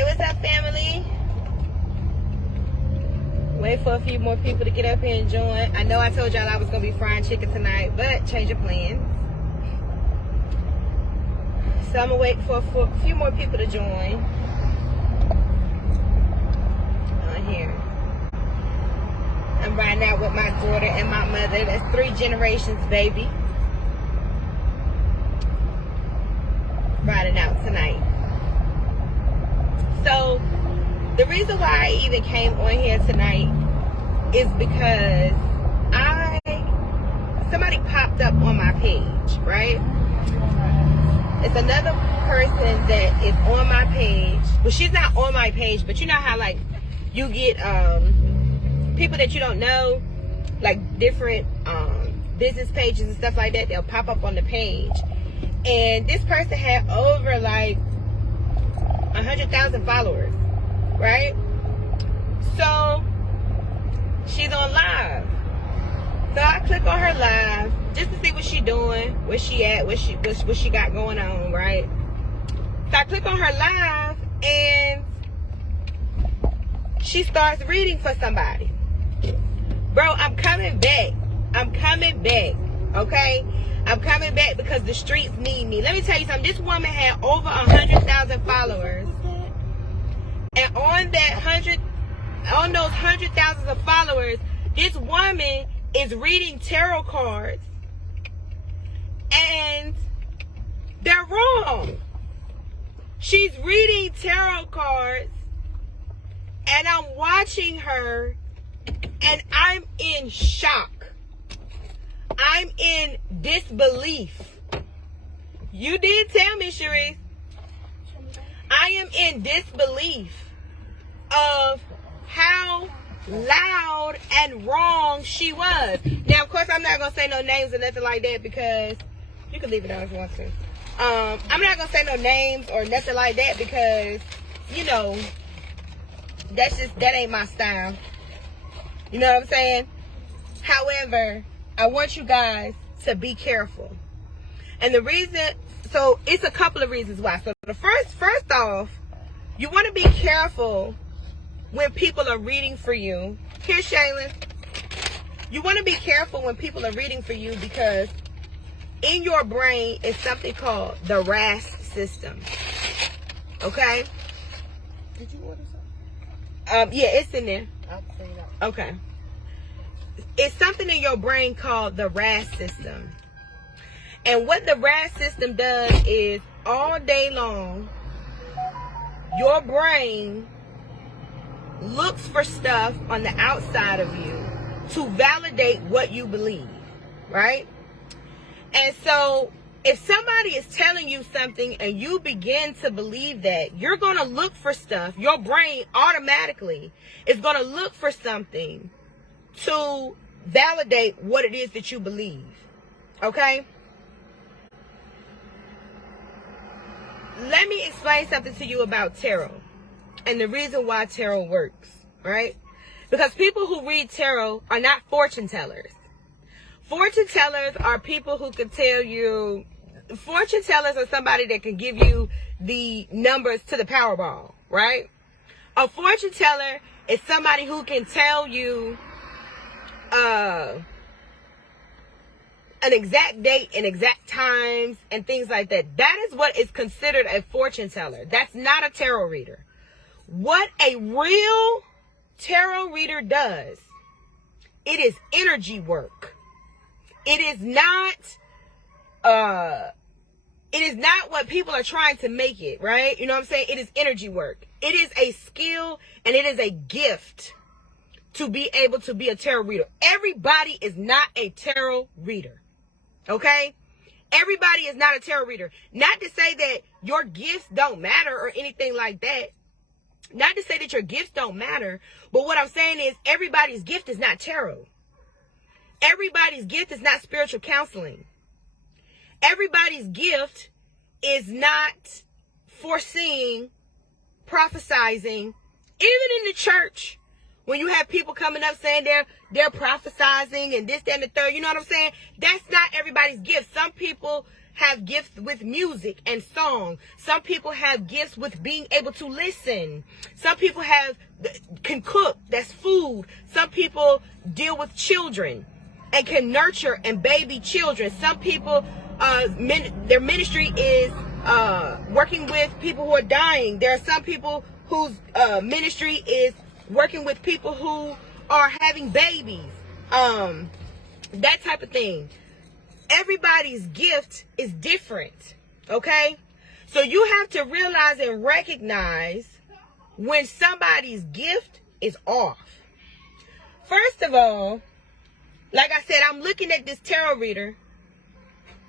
Hey, what's up, family? Wait for a few more people to get up here and join. I know I told y'all I was going to be frying chicken tonight, but change of plans. So I'm going to wait for a few more people to join. On here. I'm riding out with my daughter and my mother. That's 3 generations, baby. Riding out tonight. So, the reason why I even came on here tonight is because somebody popped up on my page, right? It's another person that is on my page. Well, she's not on my page, but you know how, like, you get people that you don't know, like different business pages and stuff like that, they'll pop up on the page. And this person had over, like, 100,000 followers, right? So she's on live. So I click on her live just to see what she doing, where she at, what she got going on, right? So I click on her live and she starts reading for somebody. Bro, I'm coming back. I'm coming back. Okay? I'm coming back because the streets need me. Let me tell you something. This woman had over 100,000 followers. And on those 100,000 of followers, this woman is reading tarot cards. And they're wrong. She's reading tarot cards. And I'm watching her. And I'm in shock. I'm in disbelief. You did tell me, Sharice. I am in disbelief of how loud and wrong she was. Now, of course, I'm not going to say no names or nothing like that because you can leave it on if you want to. I'm not going to say no names or nothing like that because, you know, that ain't my style. You know what I'm saying? However, I want you guys to be careful. And the reason, so it's a couple of reasons why. So the first off, you want to be careful when people are reading for you. Here, Shaylin. You want to be careful when people are reading for you because in your brain is something called the RAS system. Okay? Did you order something? Yeah, it's in there. I'll say that. Okay. It's something in your brain called the RAS system. And what the RAS system does is all day long, your brain looks for stuff on the outside of you to validate what you believe, right? And so if somebody is telling you something and you begin to believe that, you're going to look for stuff. Your brain automatically is going to look for something to validate what it is that you believe. Okay? Let me explain something to you about tarot and the reason why tarot works, right? Because people who read tarot are not fortune tellers. Fortune tellers are people who can tell you, fortune tellers are somebody that can give you the numbers to the Powerball, right? A fortune teller is somebody who can tell you an exact date and exact times and things like that. That is what is considered a fortune teller. That's not a tarot reader. What a real tarot reader does, it is energy work. It is not what people are trying to make it, right? You know what I'm saying? It is energy work. It is a skill and it is a gift to be able to be a tarot reader. Everybody is not a tarot reader. Okay? Everybody is not a tarot reader. Not to say that your gifts don't matter or anything like that. Not to say that your gifts don't matter. But what I'm saying is everybody's gift is not tarot. Everybody's gift is not spiritual counseling. Everybody's gift is not foreseeing, prophesizing. Even in the church, when you have people coming up saying they're prophesizing and this, that, and the third, you know what I'm saying? That's not everybody's gift. Some people have gifts with music and song. Some people have gifts with being able to listen. Some people can cook, that's food. Some people deal with children and can nurture and baby children. Some people, their ministry is working with people who are dying. There are some people whose ministry is working with people who are having babies. That type of thing. Everybody's gift is different, okay? So you have to realize and recognize when somebody's gift is off. First of all, like I said, I'm looking at this tarot reader,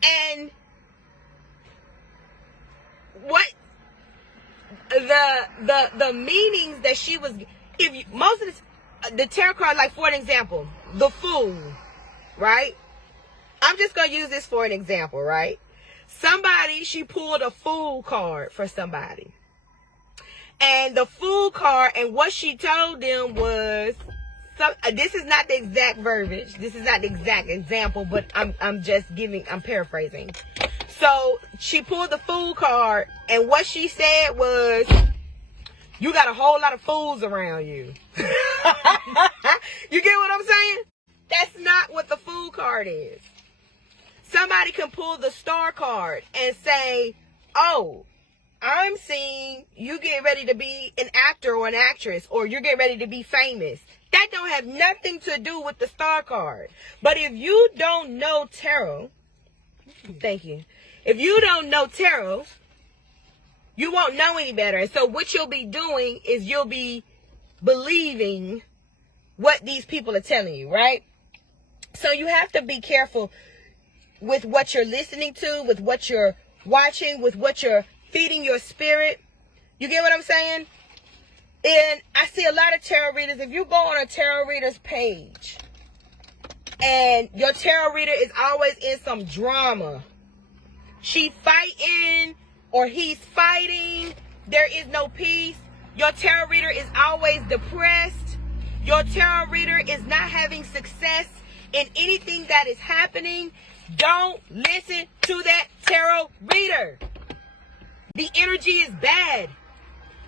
and what the meanings that she was, if you, most of the tarot card, like for an example, the Fool, right? I'm just gonna use this for an example, right? Somebody, she pulled a Fool card for somebody, and the Fool card, and what she told them was, this is not the exact verbiage, this is not the exact example, but I'm paraphrasing. So she pulled the Fool card, and what she said was, you got a whole lot of fools around you. You get what I'm saying? That's not what the Fool card is. Somebody can pull the Star card and say, oh, I'm seeing you get ready to be an actor or an actress, or you're getting ready to be famous. That don't have nothing to do with the Star card. But if you don't know tarot, thank you. If you don't know tarot, you won't know any better. And so what you'll be doing is you'll be believing what these people are telling you, right? So you have to be careful with what you're listening to, with what you're watching, with what you're feeding your spirit. You get what I'm saying? And I see a lot of tarot readers. If you go on a tarot reader's page and your tarot reader is always in some drama, she fighting or he's fighting, there is no peace. Your tarot reader is always depressed. Your tarot reader is not having success in anything that is happening. Don't listen to that tarot reader. The energy is bad.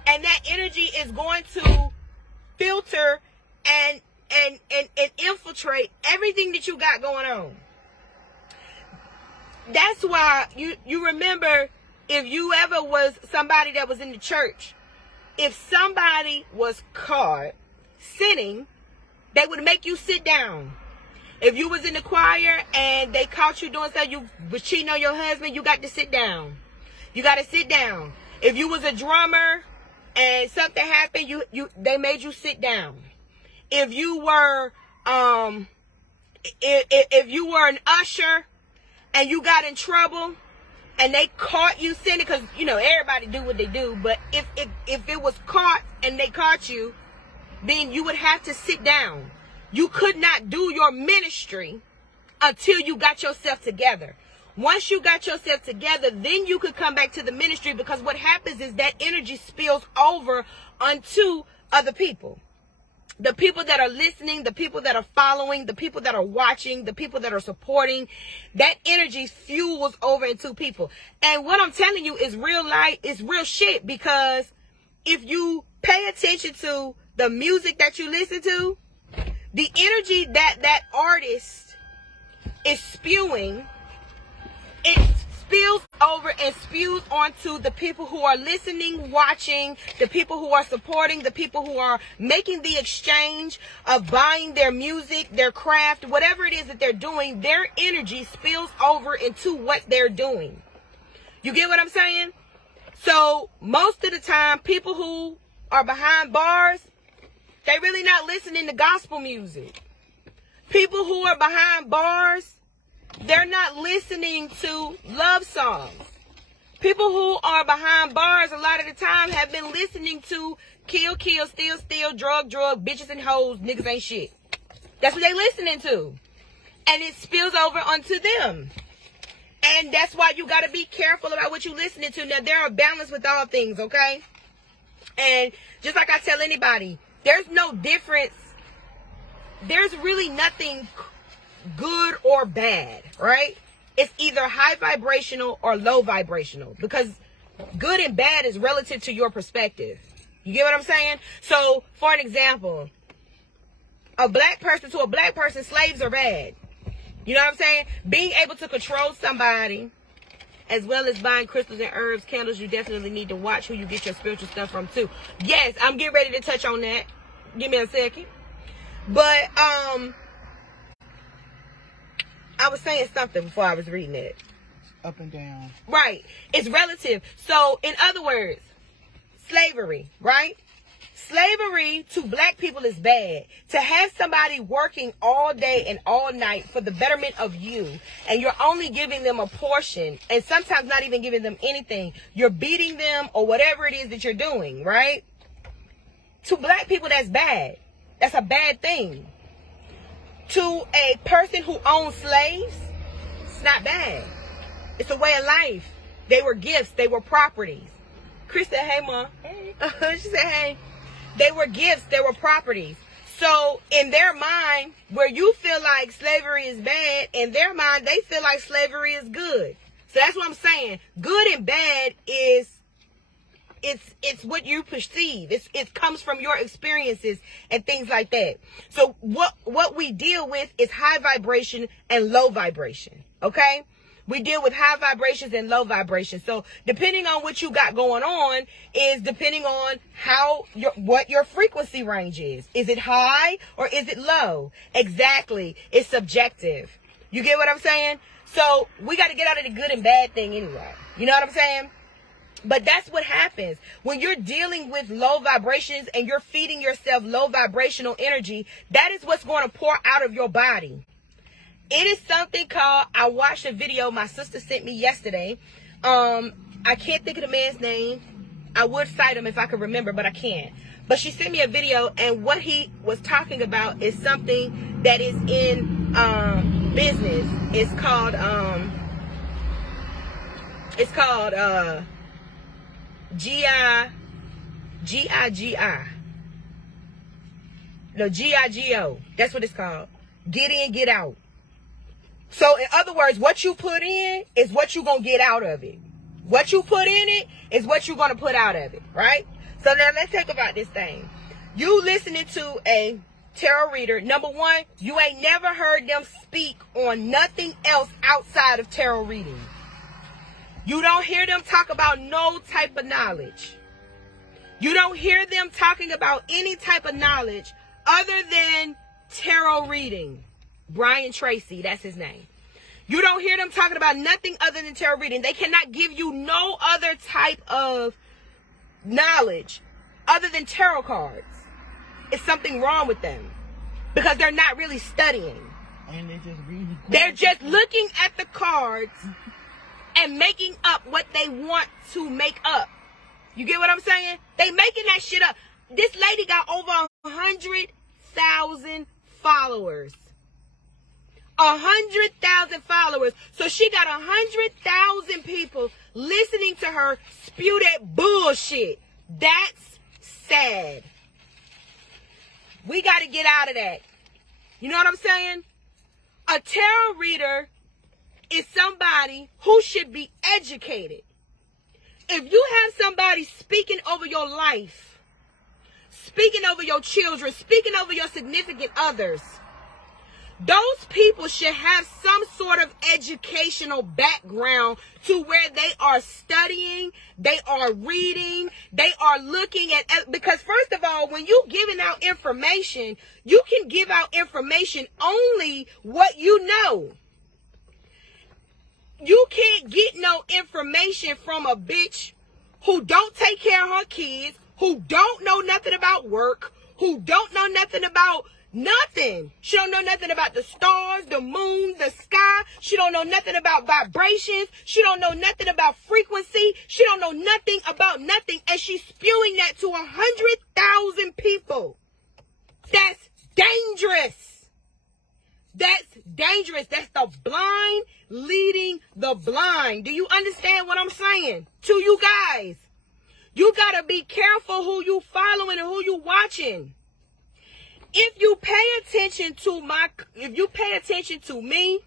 And that energy is going to filter and infiltrate everything that you got going on. That's why you remember, if you ever was somebody that was in the church, if somebody was caught sinning, they would make you sit down. If you was in the choir and they caught you doing something, you was cheating on your husband, you got to sit down. You got to sit down. If you was a drummer and something happened, they made you sit down. If you were if you were an usher and you got in trouble and they caught you sinning, because everybody do what they do, but if it was caught and they caught you, then you would have to sit down. You could not do your ministry until you got yourself together. Once you got yourself together, then you could come back to the ministry, because what happens is that energy spills over onto other people. The people that are listening, the people that are following, the people that are watching, the people that are supporting, that energy fuels over into people. And what I'm telling you is real life, is real shit, because if you pay attention to the music that you listen to, the energy that artist is spewing, it spills over and spews onto the people who are listening, watching, the people who are supporting, the people who are making the exchange of buying their music, their craft, whatever it is that they're doing. Their energy spills over into what they're doing. You get what I'm saying? So most of the time, people who are behind bars, they really not listening to gospel music. People who are behind bars, they're not listening to love songs. People who are behind bars a lot of the time have been listening to kill, kill, steal, steal, drug, bitches and hoes, niggas ain't shit. That's what they listening to. And it spills over onto them. And that's why you got to be careful about what you're listening to. Now, there are balance with all things, okay? And just like I tell anybody, there's no difference. There's really nothing good or bad, right? It's either high vibrational or low vibrational, because good and bad is relative to your perspective. You get what I'm saying? So, for an example, a black person to a black person, slaves are bad. You know what I'm saying? Being able to control somebody, as well as buying crystals and herbs, candles, you definitely need to watch who you get your spiritual stuff from too. Yes, I'm getting ready to touch on that. Give me a second. But I was saying something before I was reading it. Up and down. Right. It's relative. So, in other words, slavery, right? Slavery to black people is bad. To have somebody working all day and all night for the betterment of you, and you're only giving them a portion, and sometimes not even giving them anything. You're beating them or whatever it is that you're doing, right? To black people, that's bad. That's a bad thing. To a person who owns slaves, it's not bad. It's a way of life. They were gifts. They were properties. Chris said, hey, Mom. Hey. She said, hey. They were gifts. They were properties. So in their mind, where you feel like slavery is bad, in their mind, they feel like slavery is good. So that's what I'm saying. Good and bad is, it's what you perceive. It comes from your experiences and things like that. So what we deal with is high vibration and low vibration. Okay? We deal with high vibrations and low vibrations. So depending on what you got going on is depending on what your frequency range is. Is it high or is it low? Exactly. It's subjective. You get what I'm saying? So we got to get out of the good and bad thing anyway. You know what I'm saying? But that's what happens when you're dealing with low vibrations and you're feeding yourself low vibrational energy. That is what's going to pour out of your body. It is something called, I watched a video my sister sent me yesterday. I can't think of the man's name. I would cite him if I could remember, but I can't. But she sent me a video, and what he was talking about is something that is in business. It's called G-I-G-I. No, G-I-G-O. That's what it's called. Get in, get out. So, in other words, what you put in is what you're going to get out of it. What you put in it is what you're going to put out of it, right? So, now let's talk about this thing. You listening to a tarot reader, number one, you ain't never heard them speak on nothing else outside of tarot reading. You don't hear them talk about no type of knowledge. You don't hear them talking about any type of knowledge other than tarot reading. Brian Tracy, that's his name. You don't hear them talking about nothing other than tarot reading. They cannot give you no other type of knowledge other than tarot cards. It's something wrong with them because they're not really studying. And they're just reading. They're just looking at the cards and making up what they want to make up. You get what I'm saying? They making that shit up. This lady got over 100,000 followers. 100,000 followers. So she got 100,000 people listening to her spew that bullshit. That's sad. We got to get out of that. You know what I'm saying? A tarot reader is somebody who should be educated. If you have somebody speaking over your life, speaking over your children, speaking over your significant others, those people should have some sort of educational background to where they are studying, they are reading, they are looking at, because first of all, when you giving out information, you can give out information only what you know. You can't get no information from a bitch who don't take care of her kids, who don't know nothing about work, who don't know nothing about nothing. She don't know nothing about the stars, the moon, the sky. She don't know nothing about vibrations. She don't know nothing about frequency. She don't know nothing about nothing. And she's spewing that to 100,000 people. That's dangerous. That's dangerous. That's the blind leading the blind. Do you understand what I'm saying to you guys? You got to be careful who you following and who you watching. If you pay attention to me,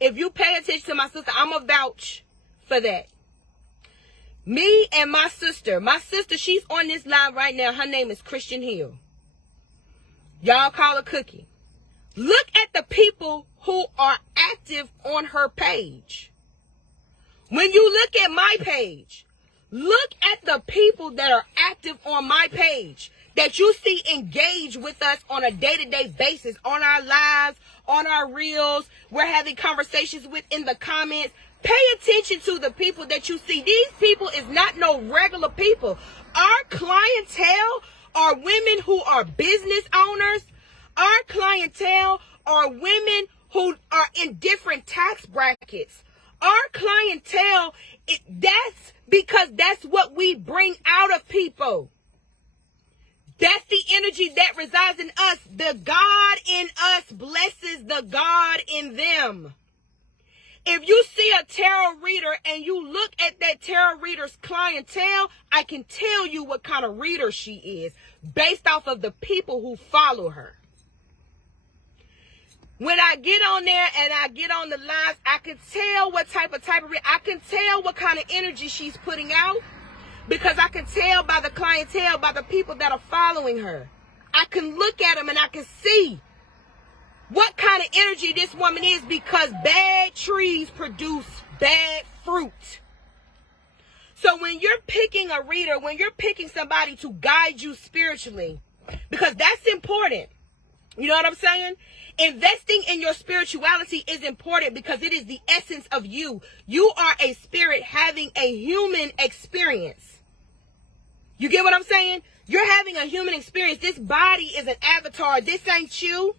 If you pay attention to my sister, I'm a vouch for that. Me and my sister, she's on this line right now. Her name is Christian Hill. Y'all call her Cookie. Look at the people who are active on her page. When you look at my page, look at the people that are active on my page that you see engage with us on a day-to-day basis, on our lives, on our reels. We're having conversations with in the comments. Pay attention to the people that you see. These people is not no regular people. Our clientele are women who are business owners. Our clientele are women who are in different tax brackets. Our clientele, that's because that's what we bring out of people. That's the energy that resides in us. The God in us blesses the God in them. If you see a tarot reader and you look at that tarot reader's clientele, I can tell you what kind of reader she is based off of the people who follow her. When I get on there and I get on the lives, I can tell what type of reader. I can tell what kind of energy she's putting out because I can tell by the clientele, by the people that are following her. I can look at them and I can see what kind of energy this woman is because bad trees produce bad fruit. So when you're picking a reader, when you're picking somebody to guide you spiritually, because that's important. You know what I'm saying? Investing in your spirituality is important because it is the essence of you. You are a spirit having a human experience. You get what I'm saying? You're having a human experience. This body is an avatar. This ain't you.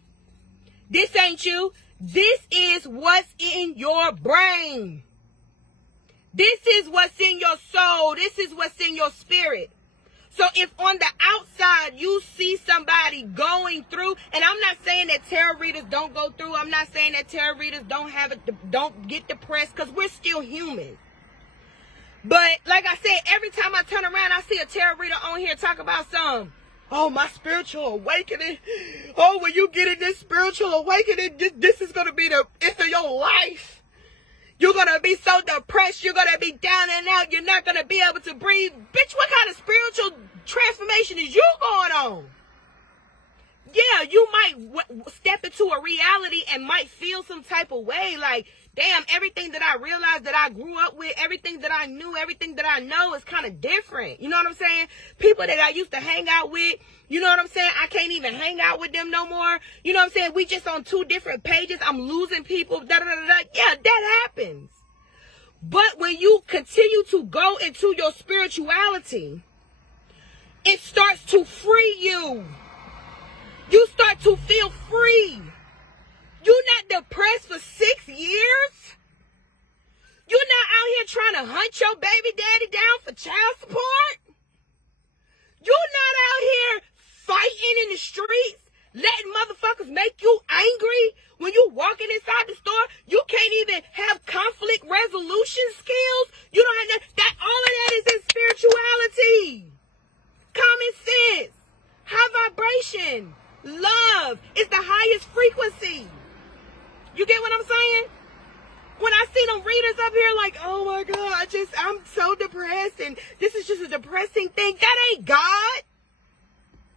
This ain't you. This is what's in your brain. This is what's in your soul. This is what's in your spirit. So if on the outside you see somebody going through, and I'm not saying that tarot readers don't go through, I'm not saying that tarot readers don't get depressed, because we're still human. But like I said, every time I turn around, I see a tarot reader on here talk about my spiritual awakening. Oh, when you get in this spiritual awakening, this is going to be the end of your life. You're going to be so depressed. You're going to be down and out. You're not going to be able to breathe. Bitch, what kind of spiritual transformation is you going on? Yeah, you might step into a reality and might feel some type of way. Like, damn, everything that I realized that I grew up with, everything that I knew, everything that I know is kind of different. You know what I'm saying? People that I used to hang out with, you know what I'm saying? I can't even hang out with them no more. You know what I'm saying? We just on two different pages. I'm losing people. Yeah, that happens. But when you continue to go into your spirituality, it starts to free you. You start to feel free. You're not depressed for 6 years. You're not out here trying to hunt your baby daddy down for child support. You're not out here fighting in the streets, letting motherfuckers make you angry when you walking inside the store. You can't even have conflict resolution skills. You don't have that. All of that is in spirituality. Common sense, high vibration, love is the highest frequency. You get what I'm saying? When I see them readers up here like, oh my God, I'm so depressed and this is just a depressing thing. That ain't God.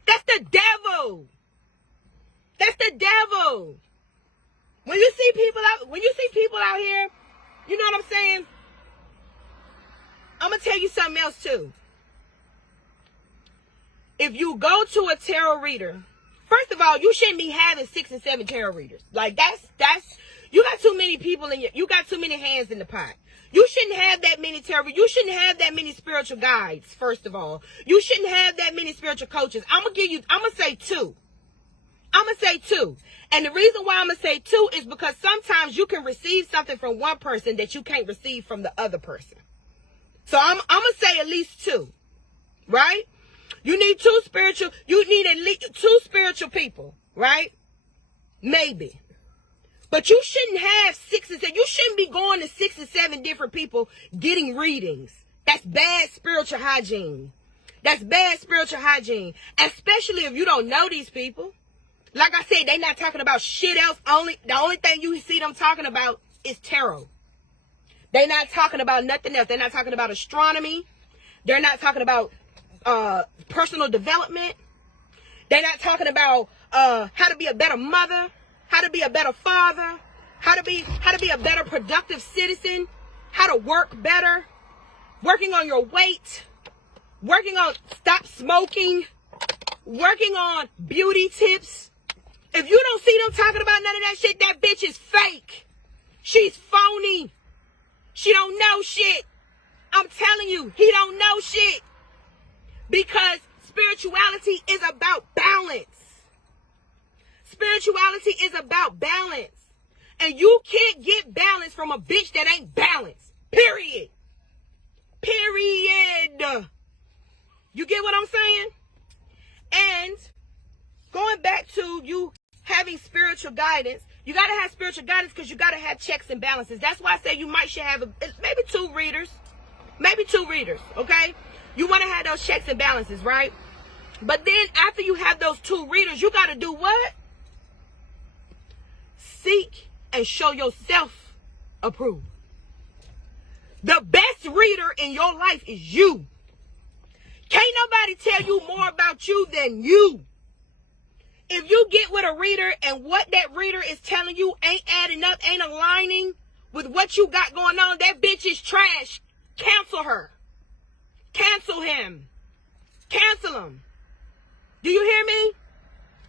That's the devil. That's the devil. When you see people out here, you know what I'm saying? I'm going to tell you something else too. If you go to a tarot reader, first of all, you shouldn't be having 6 and 7 tarot readers. Like that's you got too many people you got too many hands in the pot. You shouldn't have that many tarot. You shouldn't have that many spiritual guides. First of all, you shouldn't have that many spiritual coaches. I'm gonna say 2. I'm gonna say 2. And the reason why I'm gonna say 2 is because sometimes you can receive something from one person that you can't receive from the other person. So I'm gonna say at least 2, right? You need at least 2 spiritual people, right? Maybe. But you shouldn't have 6 and 7. You shouldn't be going to 6 and 7 different people getting readings. That's bad spiritual hygiene. That's bad spiritual hygiene. Especially if you don't know these people. Like I said, they not talking about shit else. The only thing you see them talking about is tarot. They're not talking about nothing else. They're not talking about astronomy. They're not talking about personal development. They're not talking about how to be a better mother, how to be a better father, how to be a better productive citizen, how to work better, working on your weight, working on stop smoking, working on beauty tips. If you don't see them talking about none of that shit, that bitch is fake. She's phony. She don't know shit. I'm telling you, he don't know shit. Because spirituality is about balance. Spirituality is about balance. And you can't get balance from a bitch that ain't balanced. Period. Period. You get what I'm saying? And going back to you having spiritual guidance, you got to have spiritual guidance because you got to have checks and balances. That's why I say you might should have maybe two readers. Maybe two readers, okay? You want to have those checks and balances, right? But then after you have those two readers, you got to do what? Seek and show yourself approval. The best reader in your life is you. Can't nobody tell you more about you than you. If you get with a reader and what that reader is telling you ain't adding up, ain't aligning with what you got going on, that bitch is trash. Cancel her. Cancel him. Cancel him. Do you hear me?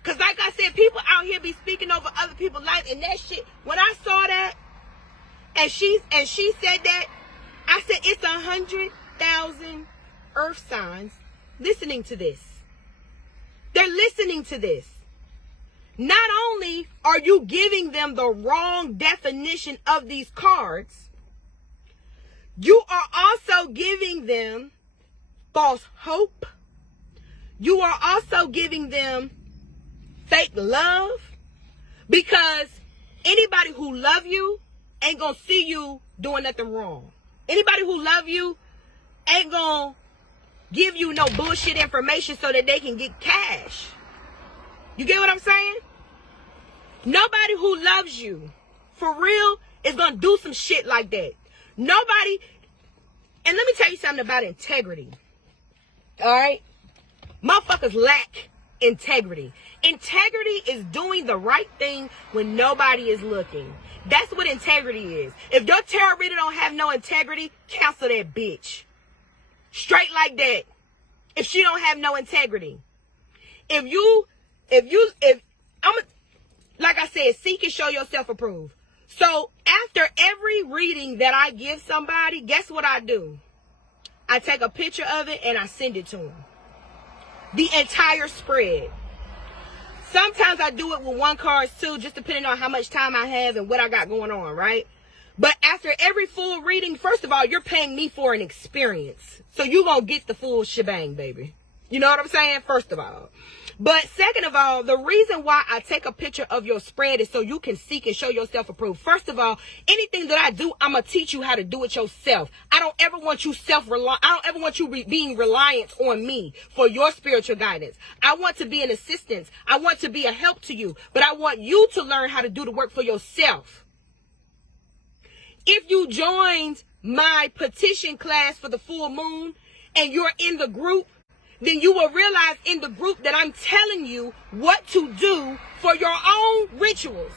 Because like I said, people out here be speaking over other people's life and that shit. When I saw that and she said that, I said it's 100,000 earth signs listening to this. They're listening to this. Not only are you giving them the wrong definition of these cards, you are also giving them false hope. You are also giving them fake love, because anybody who love you ain't gonna see you doing nothing wrong. Anybody who love you ain't gonna give you no bullshit information so that they can get cash. You get what I'm saying? Nobody who loves you for real is gonna do some shit like that. Nobody. And let me tell you something about integrity. All right? Motherfuckers lack integrity. Integrity is doing the right thing when nobody is looking. That's what integrity is. If your tarot reader don't have no integrity, cancel that bitch. Straight like that. If she don't have no integrity. Like I said, seek and show yourself approved. So after every reading that I give somebody, guess what I do? I take a picture of it and I send it to them. The entire spread. Sometimes I do it with one card too, just depending on how much time I have and what I got going on, right? But after every full reading, first of all, you're paying me for an experience. So you're going to get the full shebang, baby. You know what I'm saying? First of all. But second of all, the reason why I take a picture of your spread is so you can seek and show yourself approved. First of all, anything that I do, I'm going to teach you how to do it yourself. I don't ever want you I don't ever want you being reliant on me for your spiritual guidance. I want to be an assistance. I want to be a help to you. But I want you to learn how to do the work for yourself. If you joined my petition class for the full moon and you're in the group, then you will realize in the group that I'm telling you what to do for your own rituals.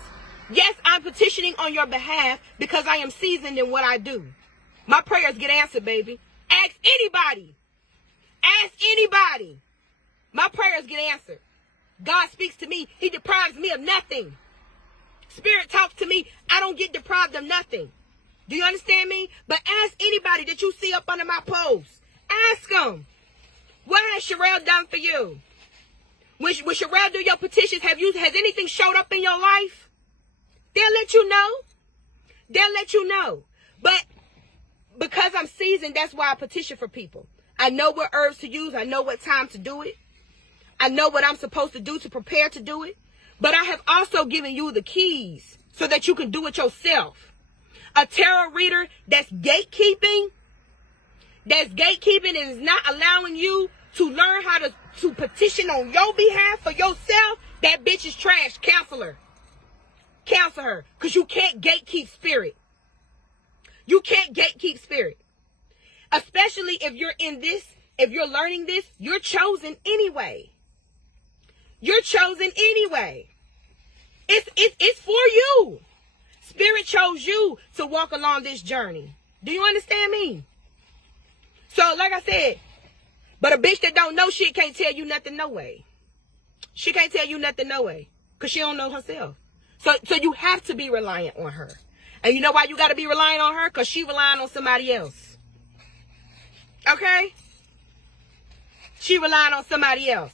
Yes, I'm petitioning on your behalf because I am seasoned in what I do. My prayers get answered, baby. Ask anybody. Ask anybody. My prayers get answered. God speaks to me. He deprives me of nothing. Spirit talks to me. I don't get deprived of nothing. Do you understand me? But ask anybody that you see up under my post. Ask them. What has Sherelle done for you? When Sherelle do your petitions, has anything showed up in your life? They'll let you know. They'll let you know. But because I'm seasoned, that's why I petition for people. I know what herbs to use. I know what time to do it. I know what I'm supposed to do to prepare to do it. But I have also given you the keys so that you can do it yourself. A tarot reader that's gatekeeping and is not allowing you to learn how to petition on your behalf for yourself, that bitch is trash. Cancel her. Cancel her. Because you can't gatekeep spirit. You can't gatekeep spirit. Especially if you're in this, if you're learning this, you're chosen anyway. You're chosen anyway. It's for you. Spirit chose you to walk along this journey. Do you understand me? So, like I said, but a bitch that don't know shit can't tell you nothing no way. She can't tell you nothing no way. Because she don't know herself. So you have to be reliant on her. And you know why you got to be relying on her? Because she relying on somebody else. Okay? She relying on somebody else.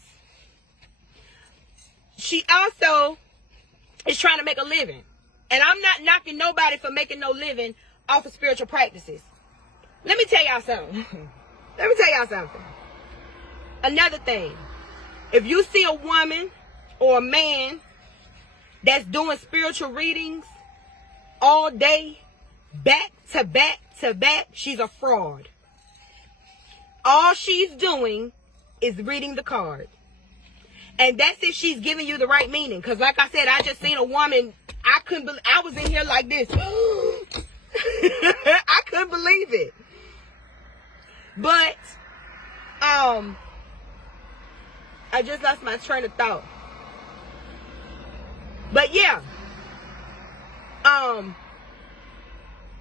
She also is trying to make a living. And I'm not knocking nobody for making no living off of spiritual practices. Let me tell y'all something. Let me tell y'all something. Another thing. If you see a woman or a man that's doing spiritual readings all day, back to back to back, she's a fraud. All she's doing is reading the card. And that's if she's giving you the right meaning. Because like I said, I just seen a woman, I was in here like this. I couldn't believe it. But, I just lost my train of thought. But yeah.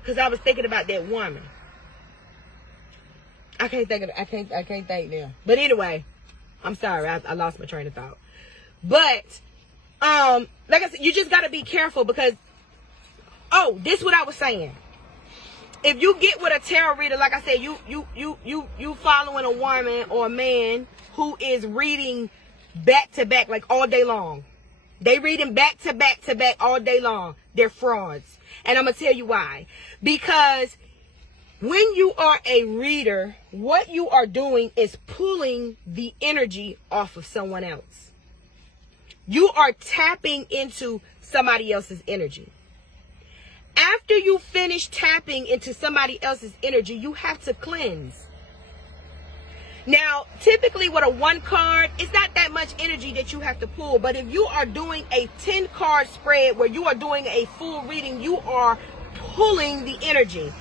Because I was thinking about that woman. I can't think now. But anyway, I'm sorry, I lost my train of thought. But, like I said, you just got to be careful because, this is what I was saying. If you get with a tarot reader, like I said, you following a woman or a man who is reading back to back, like all day long. They reading back to back to back all day long. They're frauds. And I'm going to tell you why. Because when you are a reader, what you are doing is pulling the energy off of someone else. You are tapping into somebody else's energy. After you finish tapping into somebody else's energy, you have to cleanse. Now, typically with a 1 card, it's not that much energy that you have to pull. But if you are doing a 10 card spread where you are doing a full reading, you are pulling the energy.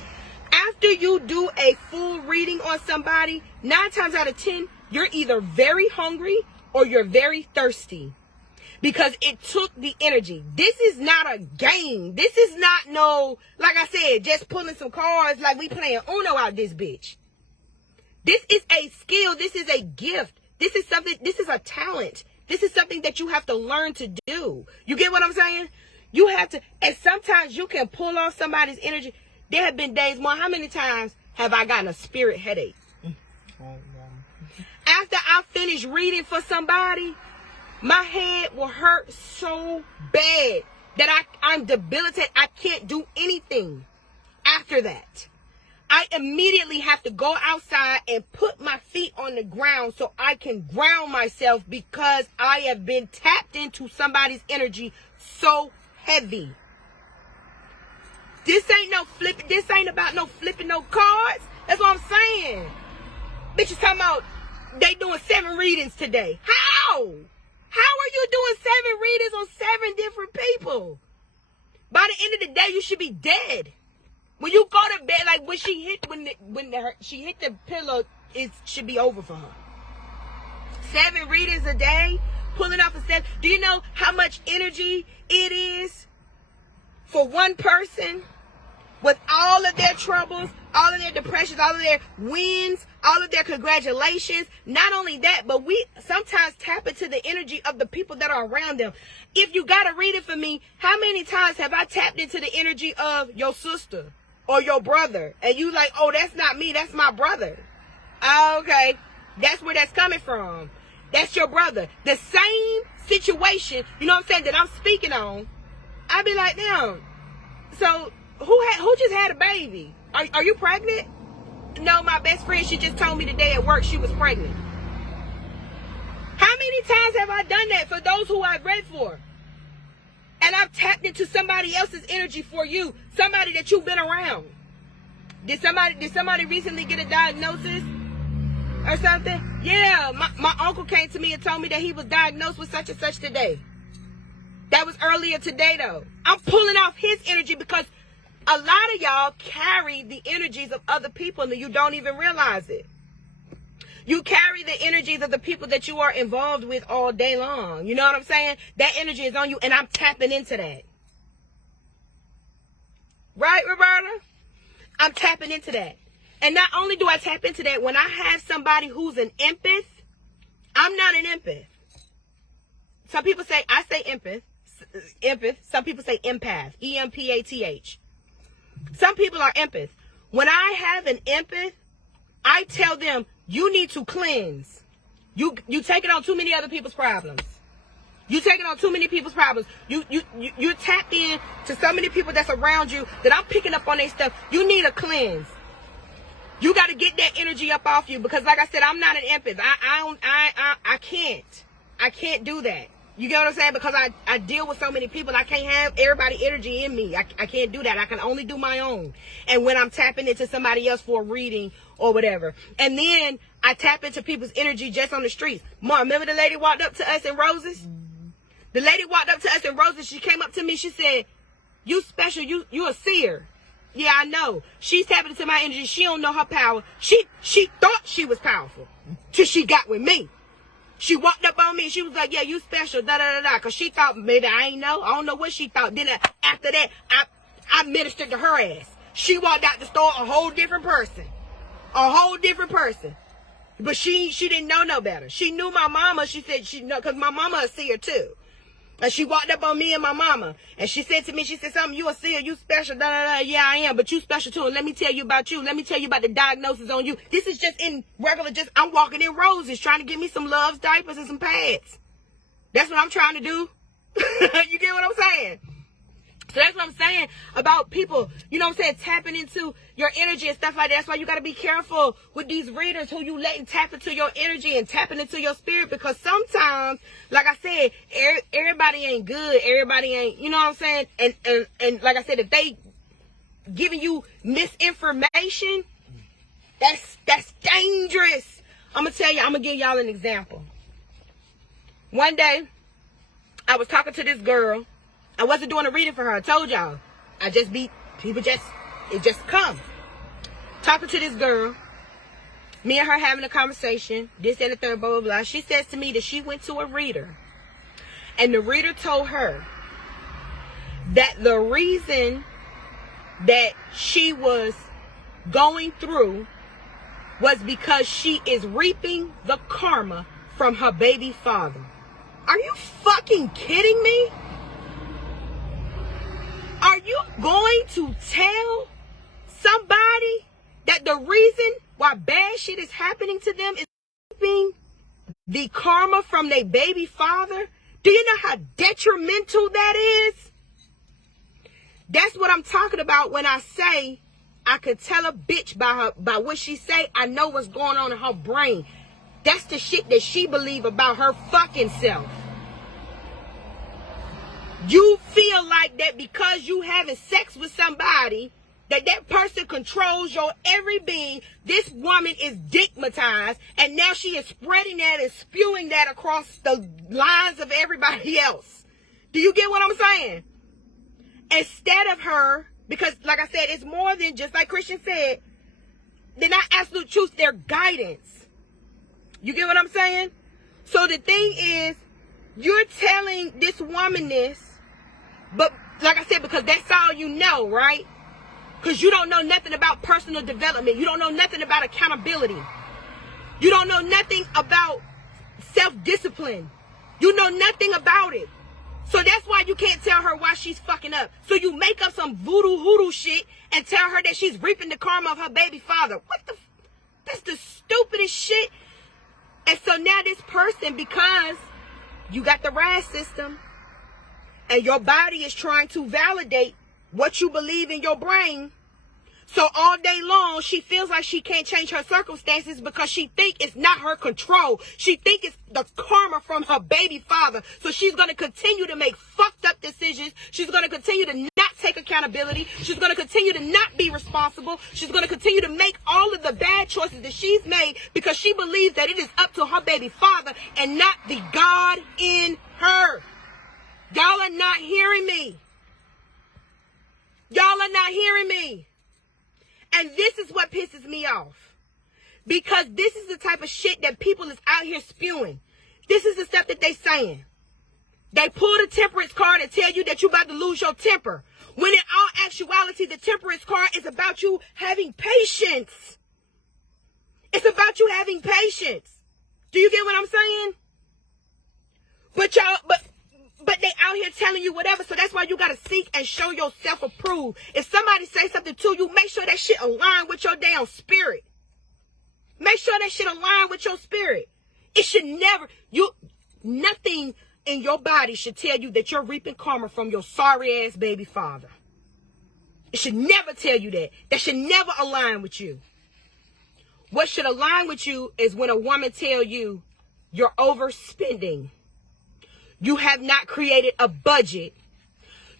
After you do a full reading on somebody, 9 times out of 10, you're either very hungry or you're very thirsty. Because it took the energy. This is not a game. This is not no, like I said, just pulling some cards like we playing Uno out this bitch. This is a skill. This is a gift. This is something, this is a talent. This is something that you have to learn to do. You get what I'm saying? You have to, and sometimes you can pull off somebody's energy. There have been days, how many times have I gotten a spirit headache? After I finish reading for somebody, my head will hurt so bad that I'm debilitated. I can't do anything after that. I immediately have to go outside and put my feet on the ground so I can ground myself because I have been tapped into somebody's energy so heavy. This ain't no flipping. This ain't about no flipping no cards. That's what I'm saying. Bitches talking about they doing 7 readings today. How? How are you doing 7 readings on 7 different people? By the end of the day, you should be dead. When you go to bed, like when she hit she hit the pillow, it should be over for her. 7 readings a day, pulling off a 7. Do you know how much energy it is for one person with all of their troubles, all of their depressions, all of their wins, all of their congratulations? Not only that, but we sometimes tap into the energy of the people that are around them. If you got to read it for me, how many times have I tapped into the energy of your sister or your brother? And you like, oh, that's not me, that's my brother. Okay, that's where that's coming from. That's your brother. The same situation, you know what I'm saying, that I'm speaking on. I'd be like, damn, so who just had a baby? Are you pregnant? No, my best friend, she just told me today at work she was pregnant. How many times have I done that for those who I've read for? And I've tapped into somebody else's energy for you. Somebody that you've been around. Did somebody recently get a diagnosis or something? Yeah, my uncle came to me and told me that he was diagnosed with such and such today. That was earlier today though. I'm pulling off his energy because A lot of y'all carry the energies of other people and you don't even realize it. You carry the energies of the people that you are involved with all day long. You know what I'm saying? That energy is on you, and I'm tapping into that. Right, Roberta? I'm tapping into that. And not only do I tap into that, when I have somebody who's an empath, I'm not an empath. Some people say, I say empath. Some people say empath. E-M-P-A-T-H. Some people are empath. When I have an empath, I tell them, you need to cleanse. You taking on too many other people's problems. You taking on too many people's problems. You're tapped in to so many people that's around you that I'm picking up on their stuff. You need a cleanse. You got to get that energy up off you, because like I said, I'm not an empath. I can't do that. You get what I'm saying? Because I deal with so many people. I can't have everybody energy in me. I can't do that. I can only do my own. And when I'm tapping into somebody else for a reading or whatever. And then I tap into people's energy just on the streets. Mom, remember the lady walked up to us in Roses? The lady walked up to us in Roses. She came up to me. She said, you special. You a seer. Yeah, I know. She's tapping into my energy. She don't know her power. She thought she was powerful till she got with me. She walked up on me and she was like, yeah, you special, da-da-da-da. Because she thought, maybe I ain't know. I don't know what she thought. Then after that, I ministered to her ass. She walked out the store a whole different person. A whole different person. But she didn't know no better. She knew my mama. She said she know, because my mama a seer too. And she walked up on me and my mama. And she said to me, she said, something, you a seer, you special, da-da-da. Yeah, I am, but you special too. And let me tell you about you. Let me tell you about the diagnosis on you. This is just in regular, I'm walking in Roses trying to get me some Love's diapers and some pads. That's what I'm trying to do. You get what I'm saying? So that's what I'm saying about people, you know what I'm saying, tapping into your energy and stuff like that. That's why you got to be careful with these readers who you letting tap into your energy and tapping into your spirit, because sometimes, like I said, everybody ain't good. Everybody ain't, you know what I'm saying? And like I said, if they giving you misinformation, that's dangerous. I'm going to tell you, I'm going to give y'all an example. One day, I was talking to this girl. I wasn't doing a reading for her. I told y'all. It just comes. Talking to this girl. Me and her having a conversation. This and the third, blah, blah, blah. She says to me that she went to a reader. And the reader told her that the reason that she was going through was because she is reaping the karma from her baby father. Are you fucking kidding me? Are you going to tell somebody that the reason why bad shit is happening to them is reaping the karma from their baby father? Do you know how detrimental that is? That's what I'm talking about when I say I could tell a bitch by what she say. I know what's going on in her brain. That's the shit that she believe about her fucking self. You feel like that because you having sex with somebody, that person controls your every being. This woman is stigmatized, and now she is spreading that and spewing that across the lines of everybody else. Do you get what I'm saying? Instead of her, because like I said, it's more than just like Christian said, they're not absolute truth, they're guidance. You get what I'm saying? So the thing is, you're telling this woman this, but like I said, because that's all you know, right? Because you don't know nothing about personal development. You don't know nothing about accountability. You don't know nothing about self-discipline. You know nothing about it. So that's why you can't tell her why she's fucking up. So you make up some voodoo hoodoo shit and tell her that she's reaping the karma of her baby father. That's the stupidest shit. And so now this person, because you got the RAS system and your body is trying to validate what you believe in your brain, so all day long she feels like she can't change her circumstances because she think it's not her control. She think it's the karma from her baby father. So she's going to continue to make fucked up decisions. She's going to continue to not take accountability. She's going to continue to not be responsible. She's going to continue to make all of the bad choices that she's made because she believes that it is up to her baby father and not the God in her. Y'all are not hearing me. Y'all are not hearing me. And this is what pisses me off. Because this is the type of shit that people is out here spewing. This is the stuff that they saying. They pull the temperance card and tell you that you about to lose your temper. When in all actuality, the temperance card is about you having patience. It's about you having patience. Do you get what I'm saying? But they out here telling you whatever, so that's why you gotta seek and show yourself approved. If somebody say something to you, make sure that shit align with your damn spirit. Make sure that shit align with your spirit. It should never, nothing in your body should tell you that you're reaping karma from your sorry ass baby father. It should never tell you that. That should never align with you. What should align with you is when a woman tell you you're overspending. You have not created a budget.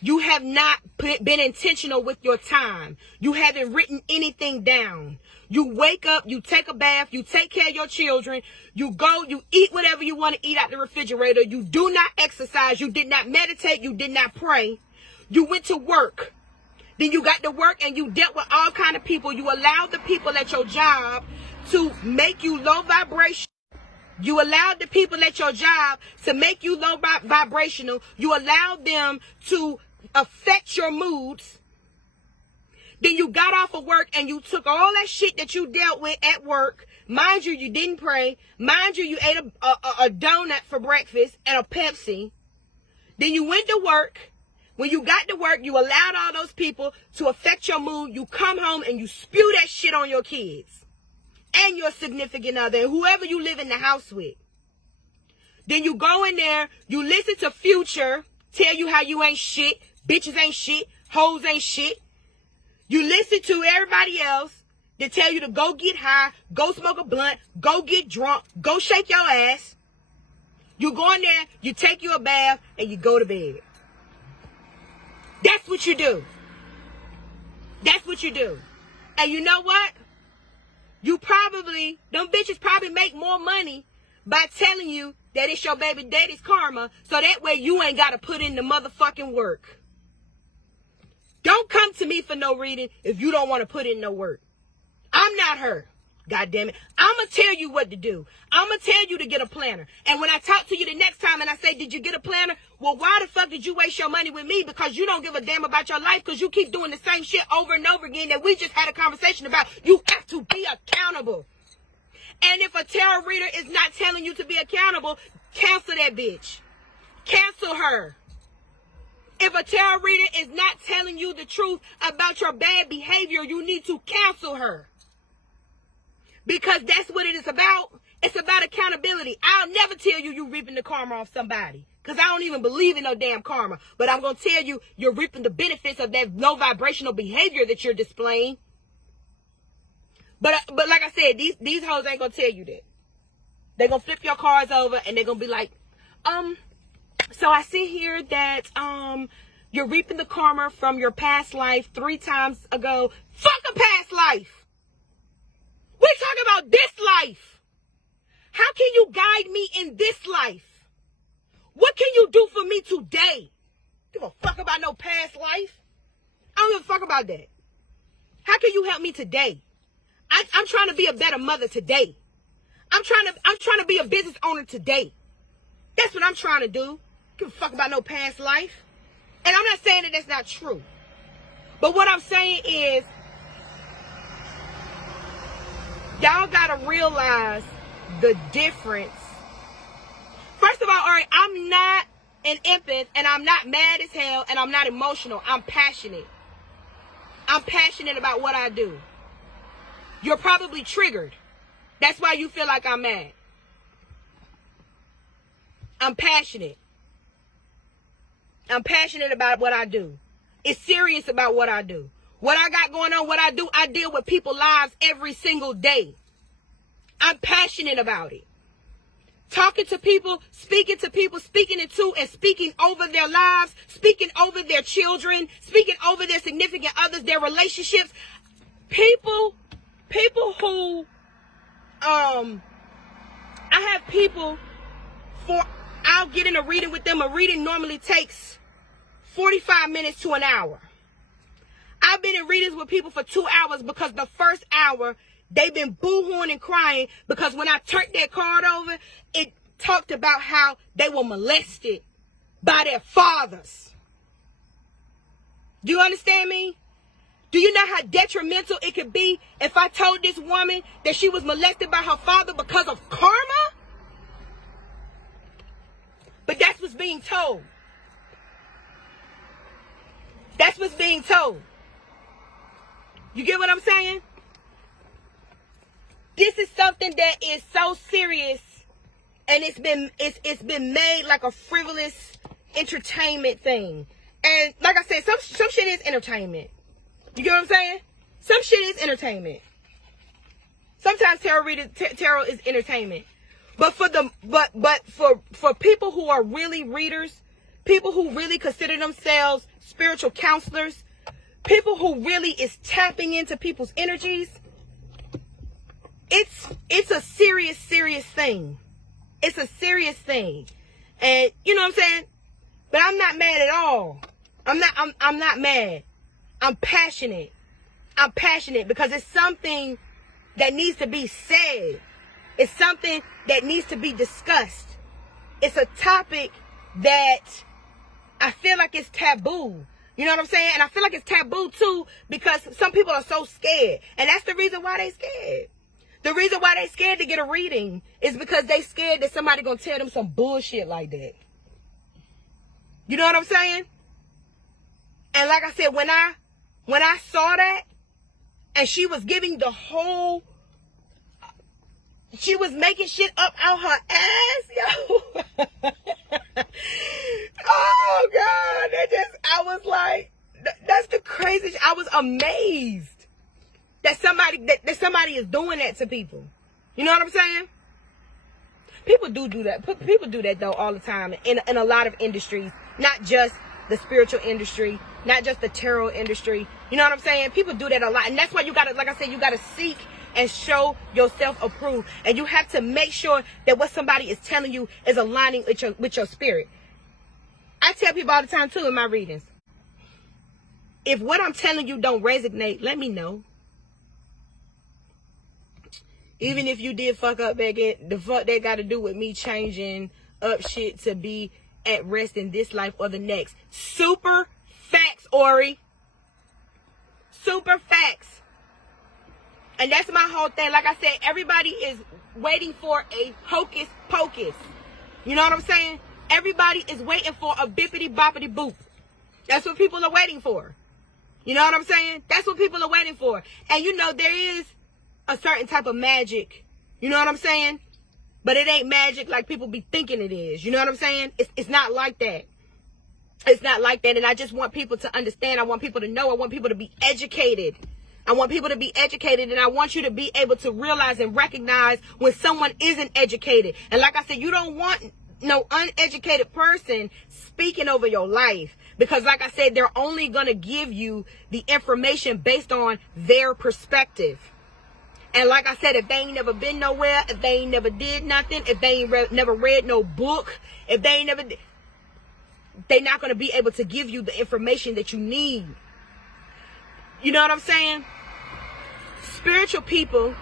You have not been intentional with your time. You haven't written anything down. You wake up, you take a bath, you take care of your children, you go, you eat whatever you want to eat out the refrigerator. You do not exercise. You did not meditate. You did not pray. You went to work. Then you got to work and you dealt with all kind of people. You allowed the people at your job to make you low vibration. You allowed the people at your job to make you low vibrational. You allowed them to affect your moods. Then you got off of work and you took all that shit that you dealt with at work. Mind you, you didn't pray. Mind you, you ate a donut for breakfast and a Pepsi. Then you went to work. When you got to work, you allowed all those people to affect your mood. You come home and you spew that shit on your kids and your significant other and whoever you live in the house with. Then you go in there, you listen to Future tell you how you ain't shit, bitches ain't shit, hoes ain't shit. You listen to everybody else that tell you to go get high, go smoke a blunt, go get drunk, go shake your ass. You go in there, you take you a bath, and you go to bed. That's what you do. That's what you do. And you know what? Them bitches probably make more money by telling you that it's your baby daddy's karma, so that way you ain't got to put in the motherfucking work. Don't come to me for no reading if you don't want to put in no work. I'm not her. God damn it. I'm going to tell you what to do. I'm going to tell you to get a planner. And when I talk to you the next time and I say, did you get a planner? Well, why the fuck did you waste your money with me? Because you don't give a damn about your life because you keep doing the same shit over and over again that we just had a conversation about. You have to be accountable. And if a tarot reader is not telling you to be accountable, cancel that bitch. Cancel her. If a tarot reader is not telling you the truth about your bad behavior, you need to cancel her. Because that's what it is about. It's about accountability. I'll never tell you you're reaping the karma off somebody. Because I don't even believe in no damn karma. But I'm going to tell you you're reaping the benefits of that low vibrational behavior that you're displaying. But like I said, these hoes ain't going to tell you that. They're going to flip your cards over and they're going to be like, so I see here that you're reaping the karma from your past life 3 times ago. Fuck a past life. We're talking about this life. How can you guide me in this life? What can you do for me today? Give a fuck about no past life. I don't give a fuck about that. How can you help me today? I'm trying to be a better mother today. I'm trying to be a business owner today. That's what I'm trying to do. Give a fuck about no past life. And I'm not saying that that's not true. But what I'm saying is, y'all gotta realize the difference. First of all right, I'm not an empath and I'm not mad as hell and I'm not emotional. I'm passionate. I'm passionate about what I do. You're probably triggered. That's why you feel like I'm mad. I'm passionate. I'm passionate about what I do. It's serious about what I do. What I got going on, what I do, I deal with people's lives every single day. I'm passionate about it. Talking to people, speaking into and speaking over their lives, speaking over their children, speaking over their significant others, their relationships. People who, I have people I'll get in a reading with them. A reading normally takes 45 minutes to an hour. been in readings with people for 2 hours because the first hour they've been boo-hooing and crying because when I turned that card over, it talked about how they were molested by their fathers. Do you understand me? Do you know how detrimental it could be if I told this woman that she was molested by her father because of karma? But that's what's being told. That's what's being told. You get what I'm saying? This is something that is so serious, and it's been made like a frivolous entertainment thing. And like I said, some shit is entertainment. You get what I'm saying? Some shit is entertainment. Sometimes tarot is entertainment. But for people who are really readers, people who really consider themselves spiritual counselors, people who really is tapping into people's energies, it's a serious thing. It's a serious thing. And you know what I'm saying? But I'm not mad at all. I'm not mad. I'm passionate. I'm passionate because it's something that needs to be said. It's something that needs to be discussed. It's a topic that I feel like it's taboo. You know what I'm saying? And I feel like it's taboo too because some people are so scared. And that's the reason why they scared. The reason why they scared to get a reading is because they scared that somebody gonna tell them some bullshit like that. You know what I'm saying? And like I said, when I saw that and she was giving the whole, she was making shit up out her ass, yo. Oh God, I was like, that's the craziest. I was amazed that somebody is doing that to people. You know what I'm saying? People do that. People do that though all the time in a lot of industries, not just the spiritual industry, not just the tarot industry. You know what I'm saying? People do that a lot. And that's why you gotta, like I said, you gotta seek and show yourself approved. And you have to make sure that what somebody is telling you is aligning with your spirit. I tell people all the time too in my readings, if what I'm telling you don't resonate, let me know. Even if you did fuck up back in, the fuck that got to do with me changing up shit to be at rest in this life or the next. Super facts, Ori. Super facts. And that's my whole thing. Like I said, everybody is waiting for a hocus pocus. You know what I'm saying? Everybody is waiting for a bippity boppity boop. That's what people are waiting for. You know what I'm saying? That's what people are waiting for. And you know, there is a certain type of magic. You know what I'm saying? But it ain't magic like people be thinking it is. You know what I'm saying? It's not like that. It's not like that. And I just want people to understand. I want people to know. I want people to be educated. I want people to be educated. And I want you to be able to realize and recognize when someone isn't educated. And like I said, you don't want no uneducated person speaking over your life. Because like I said, they're only going to give you the information based on their perspective. And like I said, if they ain't never been nowhere, if they ain't never did nothing, if they ain't never read no book, if they ain't never, they're not going to be able to give you the information that you need. You know what I'm saying? Spiritual people,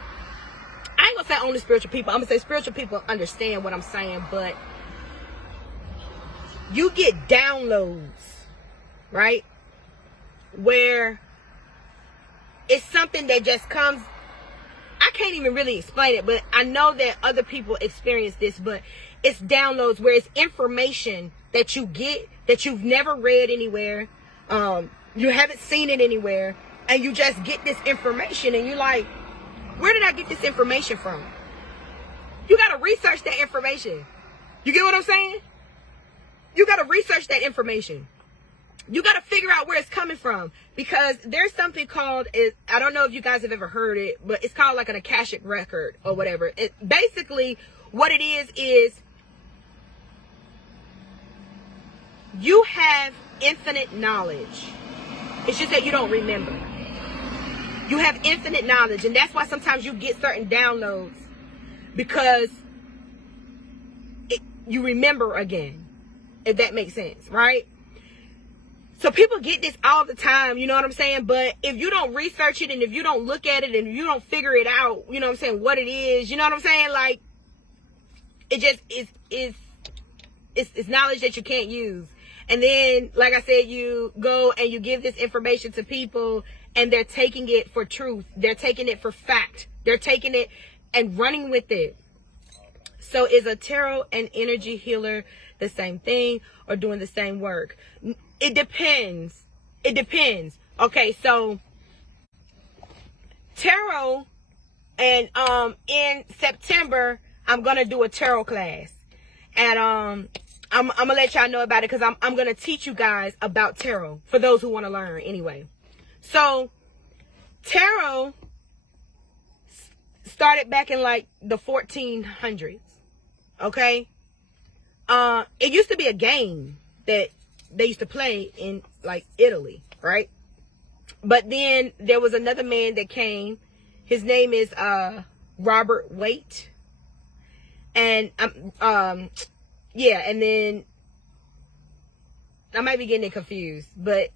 I ain't going to say only spiritual people. I'm going to say spiritual people understand what I'm saying, but you get downloads, right? Where it's something that just comes. I can't even really explain it, but I know that other people experience this, but it's downloads where it's information that you get that you've never read anywhere. You haven't seen it anywhere, and you just get this information and you're like, where did I get this information from? You got to research that information. You get what I'm saying? You got to research that information. You got to figure out where it's coming from, because there's something called, I don't know if you guys have ever heard it, but it's called like an Akashic record or whatever. It basically, what it is you have infinite knowledge. It's just that you don't remember. You have infinite knowledge, and that's why sometimes you get certain downloads, because you remember again, if that makes sense, right? So people get this all the time, you know what I'm saying? But if you don't research it and if you don't look at it and you don't figure it out, you know what I'm saying, what it is, you know what I'm saying? Like, it just it's knowledge that you can't use. And then, like I said, you go and you give this information to people and they're taking it for truth. They're taking it for fact. They're taking it and running with it. So is a tarot and energy healer the same thing or doing the same work? It depends. It depends. Okay, so tarot, and in September I'm gonna do a tarot class, and I'm gonna let y'all know about it because I'm gonna teach you guys about tarot for those who want to learn anyway. So tarot started back in like the 1400s. Okay, it used to be a game that they used to play in like Italy, right? But then there was another man that came. His name is Robert Waite, and yeah, and then I might be getting it confused, but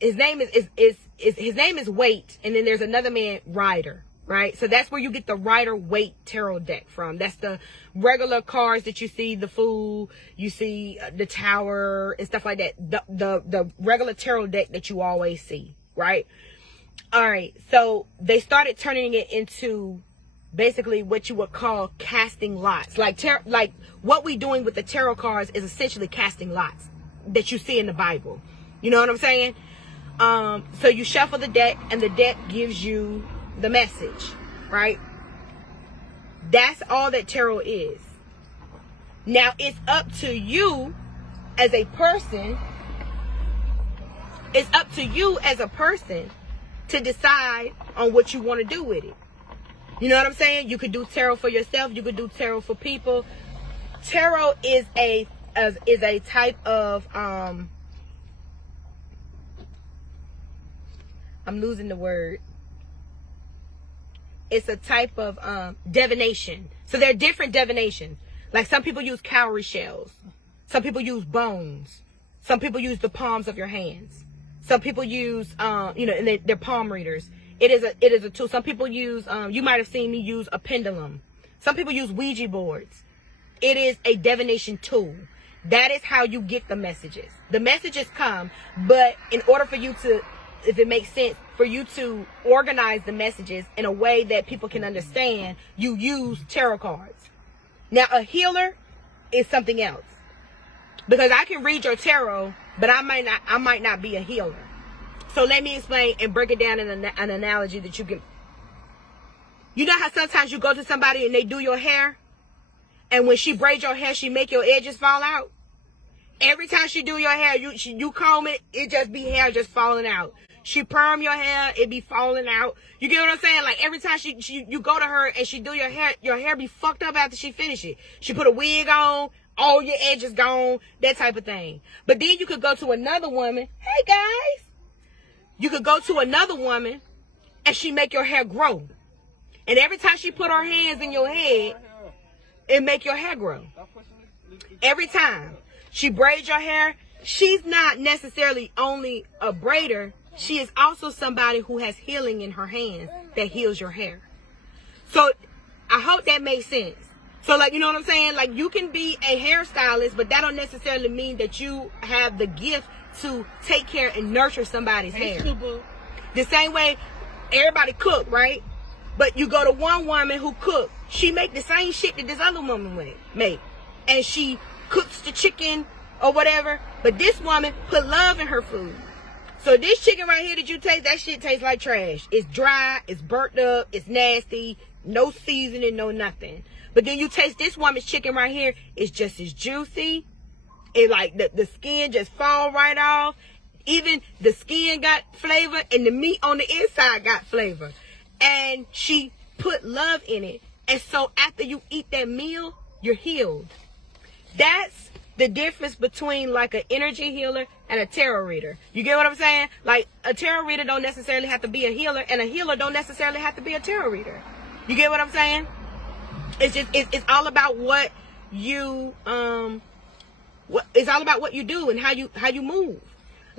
his name is Waite, and then there's another man, Rider. Right, so that's where you get the Rider-Waite tarot deck from. That's the regular cards that you see, the Fool, you see the Tower and stuff like that. The regular tarot deck that you always see, right? All right, so they started turning it into basically what you would call casting lots. Like what we doing with the tarot cards is essentially casting lots that you see in the Bible. You know what I'm saying? So you shuffle the deck, and the deck gives you the message, right? That's all that tarot is. Now it's up to you as a person. It's up to you as a person to decide on what you want to do with it. You know what I'm saying? You could do tarot for yourself. You could do tarot for people. Tarot is a type of I'm losing the word. It's a type of divination. So there are different divinations. Like some people use cowrie shells. Some people use bones. Some people use the palms of your hands. Some people use, and they're palm readers. It is a tool. Some people use, you might have seen me use a pendulum. Some people use Ouija boards. It is a divination tool. That is how you get the messages. The messages come, but in order for you to, if it makes sense, for you to organize the messages in a way that people can understand, you use tarot cards. Now, a healer is something else. Because I can read your tarot, but I might not be a healer. So let me explain and break it down in an analogy that you can. You know how sometimes you go to somebody and they do your hair, and when she braids your hair, she make your edges fall out? Every time she do your hair, you comb it, it just be hair just falling out. She perm your hair, it be falling out. You get what I'm saying? Like every time you go to her and she do your hair be fucked up after she finish it. She put a wig on, all your edges gone, that type of thing. But then you could go to another woman. Hey guys. You could go to another woman and she make your hair grow. And every time she put her hands in your head, it make your hair grow. Every time she braids your hair, she's not necessarily only a braider. She is also somebody who has healing in her hands that heals your hair. So I hope that makes sense. So like, you know what I'm saying? Like you can be a hairstylist, but that don't necessarily mean that you have the gift to take care and nurture somebody's hair. The same way everybody cook, right? But you go to one woman who cook. She make the same shit that this other woman make. And she cooks the chicken or whatever. But this woman put love in her food. So this chicken right here that you taste, that shit tastes like trash. It's dry, it's burnt up, it's nasty, no seasoning, no nothing. But then you taste this woman's chicken right here, it's just as juicy. It like the skin just fall right off. Even the skin got flavor and the meat on the inside got flavor. And she put love in it. And so after you eat that meal, you're healed. That's the difference between like an energy healer and a tarot reader. You get what I'm saying? Like a tarot reader don't necessarily have to be a healer, and a healer don't necessarily have to be a tarot reader. You get what I'm saying? It's just it's all about what you it's all about what you do and how you move.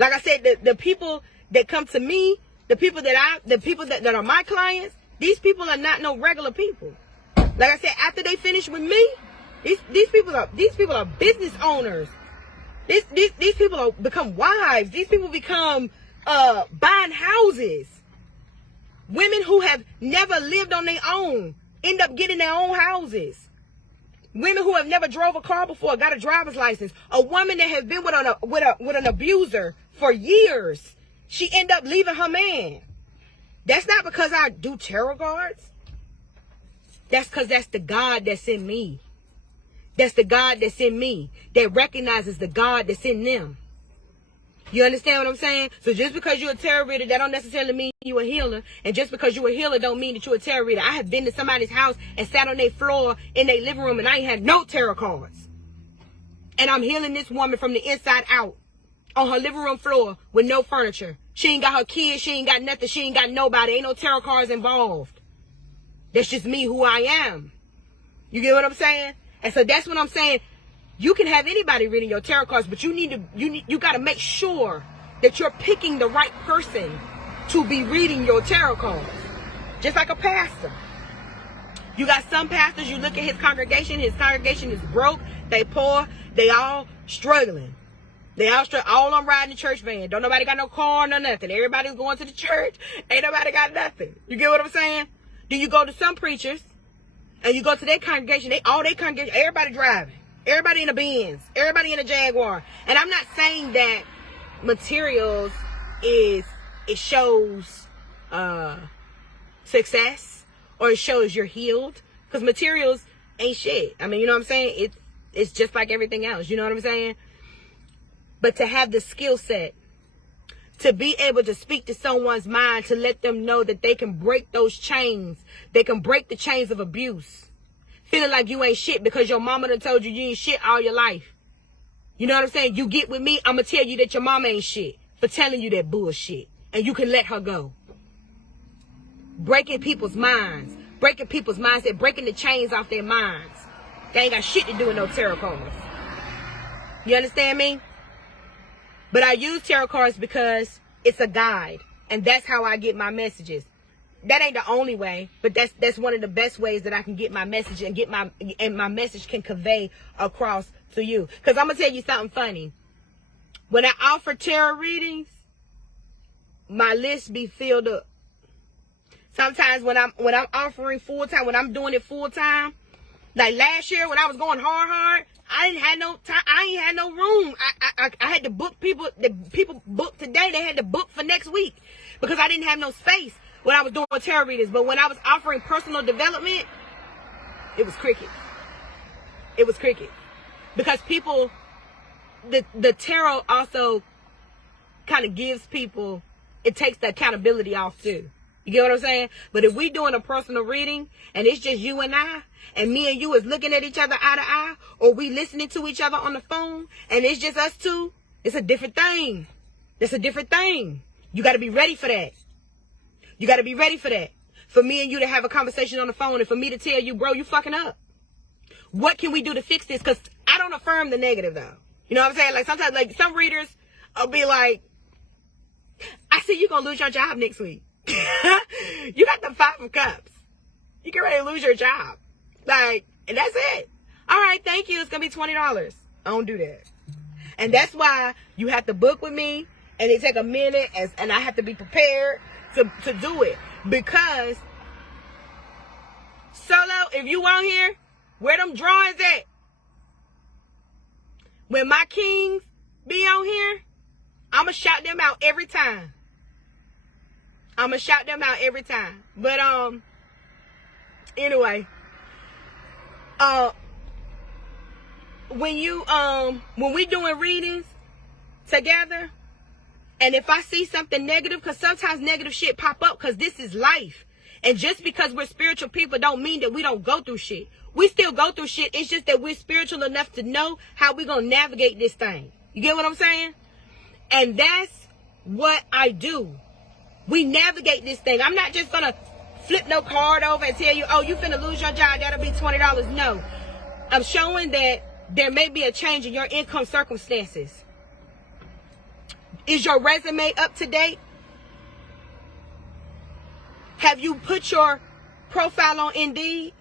Like I said, the people that come to me, the people that are my clients, these people are not no regular people. Like I said, after they finish with me, these people are business owners. These people become wives. These people become buying houses. Women who have never lived on their own end up getting their own houses. Women who have never drove a car before got a driver's license. A woman that has been with an abuser for years, she end up leaving her man. That's not because I do tarot cards. That's because that's the God that's in me. That's the God that's in me that recognizes the God that's in them. You understand what I'm saying? So just because you're a tarot reader, that don't necessarily mean you're a healer. And just because you're a healer don't mean that you're a tarot reader. I have been to somebody's house and sat on their floor in their living room and I ain't had no tarot cards. And I'm healing this woman from the inside out on her living room floor with no furniture. She ain't got her kids. She ain't got nothing. She ain't got nobody. Ain't no tarot cards involved. That's just me, who I am. You get what I'm saying? And so that's what I'm saying. You can have anybody reading your tarot cards, but you got to make sure that you're picking the right person to be reading your tarot cards. Just like a pastor. You got some pastors, you look at his congregation is broke, they poor, they all struggling. They all on riding the church van. Don't nobody got no car, no nothing. Everybody's going to the church. Ain't nobody got nothing. You get what I'm saying? Then you go to some preachers and you go to their congregation, everybody driving. Everybody in a Benz, everybody in a Jaguar. And I'm not saying that materials it shows success or it shows you're healed, because materials ain't shit. I mean, you know what I'm saying? It's just like everything else. You know what I'm saying? But to have the skill set to be able to speak to someone's mind, to let them know that they can break those chains. They can break the chains of abuse. Feeling like you ain't shit because your mama done told you ain't shit all your life. You know what I'm saying? You get with me, I'm going to tell you that your mama ain't shit for telling you that bullshit. And you can let her go. Breaking people's minds. Breaking people's mindset. Breaking the chains off their minds. They ain't got shit to do with no tarot cards. You understand me? But I use tarot cards because it's a guide. And that's how I get my messages. That ain't the only way, but that's one of the best ways that I can get my message and my message can convey across to you. Because I'm gonna tell you something funny. When I offer tarot readings, my list be filled up. Sometimes when I'm offering full time, when I'm doing it full time, like last year when I was going hard, I didn't have no time. I ain't had no room. I had to book people. The people booked today, they had to book for next week because I didn't have no space when I was doing tarot readings. But when I was offering personal development, it was cricket. It was cricket. Because people, the tarot also kind of gives people, it takes the accountability off too. You get what I'm saying? But if we doing a personal reading and it's just you and I, and me and you is looking at each other eye to eye, or we listening to each other on the phone, and it's just us two, it's a different thing. It's a different thing. You got to be ready for that. You got to be ready for that. For me and you to have a conversation on the phone and for me to tell you, bro, you fucking up. What can we do to fix this? Because I don't affirm the negative, though. You know what I'm saying? Like sometimes, like some readers will be like, I see you going to lose your job next week. You got the 5 of Cups. You get ready to lose your job. Like, and that's it. All right, thank you. It's going to be $20. I don't do that. And that's why you have to book with me and it take a minute and I have to be prepared to do it. Because, Solo, if you on here, where them drawings at? When my kings be on here, I'm going to shout them out every time. I'm going to shout them out every time. But, anyway, when we doing readings together, and if I see something negative, because sometimes negative shit pop up, because this is life. And just because we're spiritual people don't mean that we don't go through shit. We still go through shit. It's just that we're spiritual enough to know how we're going to navigate this thing. You get what I'm saying? And that's what I do. We navigate this thing. I'm not just going to flip no card over and tell you, oh, you finna lose your job, that'll be $20. No. I'm showing that there may be a change in your income circumstances. Is your resume up to date? Have you put your profile on Indeed?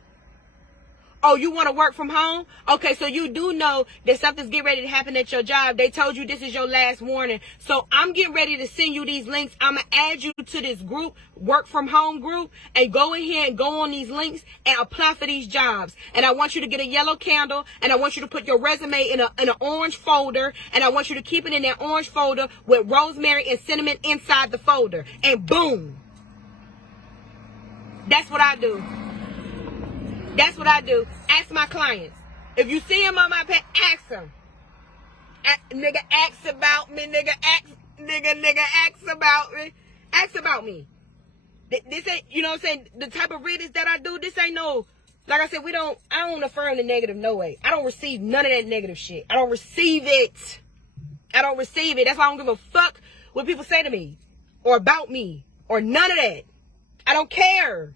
Oh, you want to work from home? Okay, so you do know that something's getting ready to happen at your job. They told you this is your last warning. So I'm getting ready to send you these links. I'm going to add you to this group, work from home group, and go in here and go on these links and apply for these jobs. And I want you to get a yellow candle, and I want you to put your resume in an orange folder, and I want you to keep it in that orange folder with rosemary and cinnamon inside the folder. And boom. That's what I do. That's what I do. Ask my clients. If you see them on my page, ask them. Nigga, ask about me. Nigga, ask about me. Ask about me. This ain't, you know what I'm saying? The type of readings that I do, this ain't no, like I said, I don't affirm the negative, no way. I don't receive none of that negative shit. I don't receive it. I don't receive it. That's why I don't give a fuck what people say to me or about me or none of that. I don't care.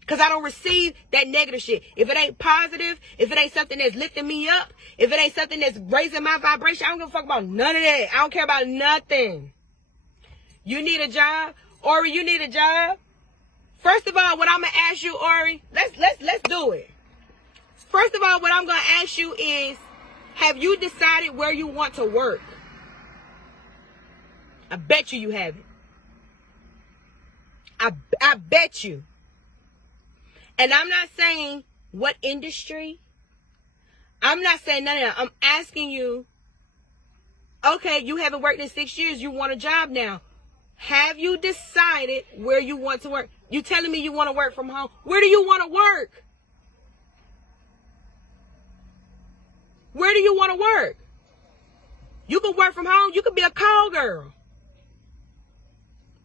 Because I don't receive that negative shit. If it ain't positive, if it ain't something that's lifting me up, if it ain't something that's raising my vibration, I don't give a fuck about none of that. I don't care about nothing. You need a job? Ori, you need a job? First of all, what I'm going to ask you, Ori, let's do it. First of all, what I'm going to ask you is, have you decided where you want to work? I bet you haven't. I bet you. And I'm not saying what industry. I'm not saying none of that. I'm asking you, okay, you haven't worked in 6 years. You want a job now. Have you decided where you want to work? You telling me you want to work from home. Where do you want to work? Where do you want to work? You can work from home. You could be a call girl.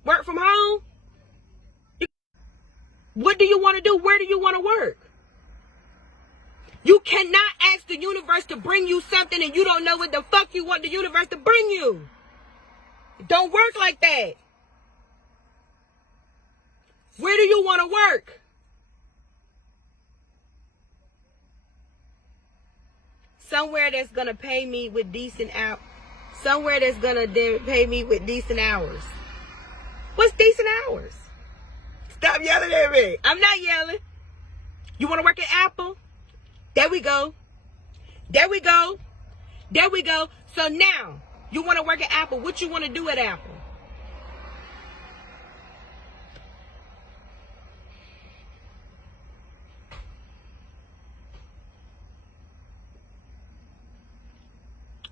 Work from home. What do you want to do? Where do you want to work? You cannot ask the universe to bring you something and you don't know what the fuck you want the universe to bring you. It don't work like that. Where do you want to work? Somewhere that's going to pay me with decent hours. Somewhere that's going to pay me with decent hours. What's decent hours? Stop yelling at me. I'm not yelling. You want to work at Apple? There we go. There we go. There we go. So now, you want to work at Apple. What you want to do at Apple?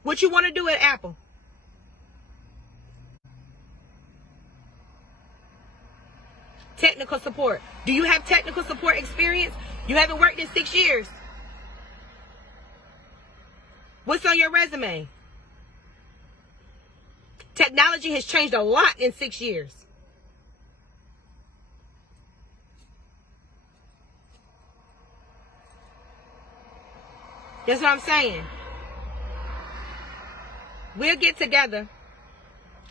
What you want to do at Apple? Technical support. Do you have technical support experience? You haven't worked in 6 years. What's on your resume? Technology has changed a lot in 6 years. That's what I'm saying. We'll get together.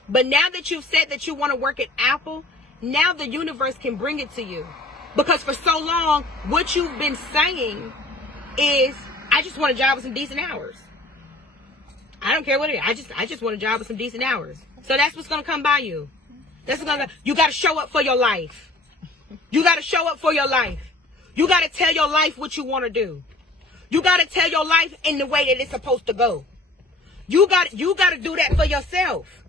But now that you've said that you want to work at Apple, now the universe can bring it to you. Because for so long, what you've been saying is, I just want a job with some decent hours. I don't care what it is. I just want a job with some decent hours. So that's what's going to come by you. You got to show up for your life. You got to show up for your life. You got to tell your life what you want to do. You got to tell your life in the way that it's supposed to go. You got to do that for yourself.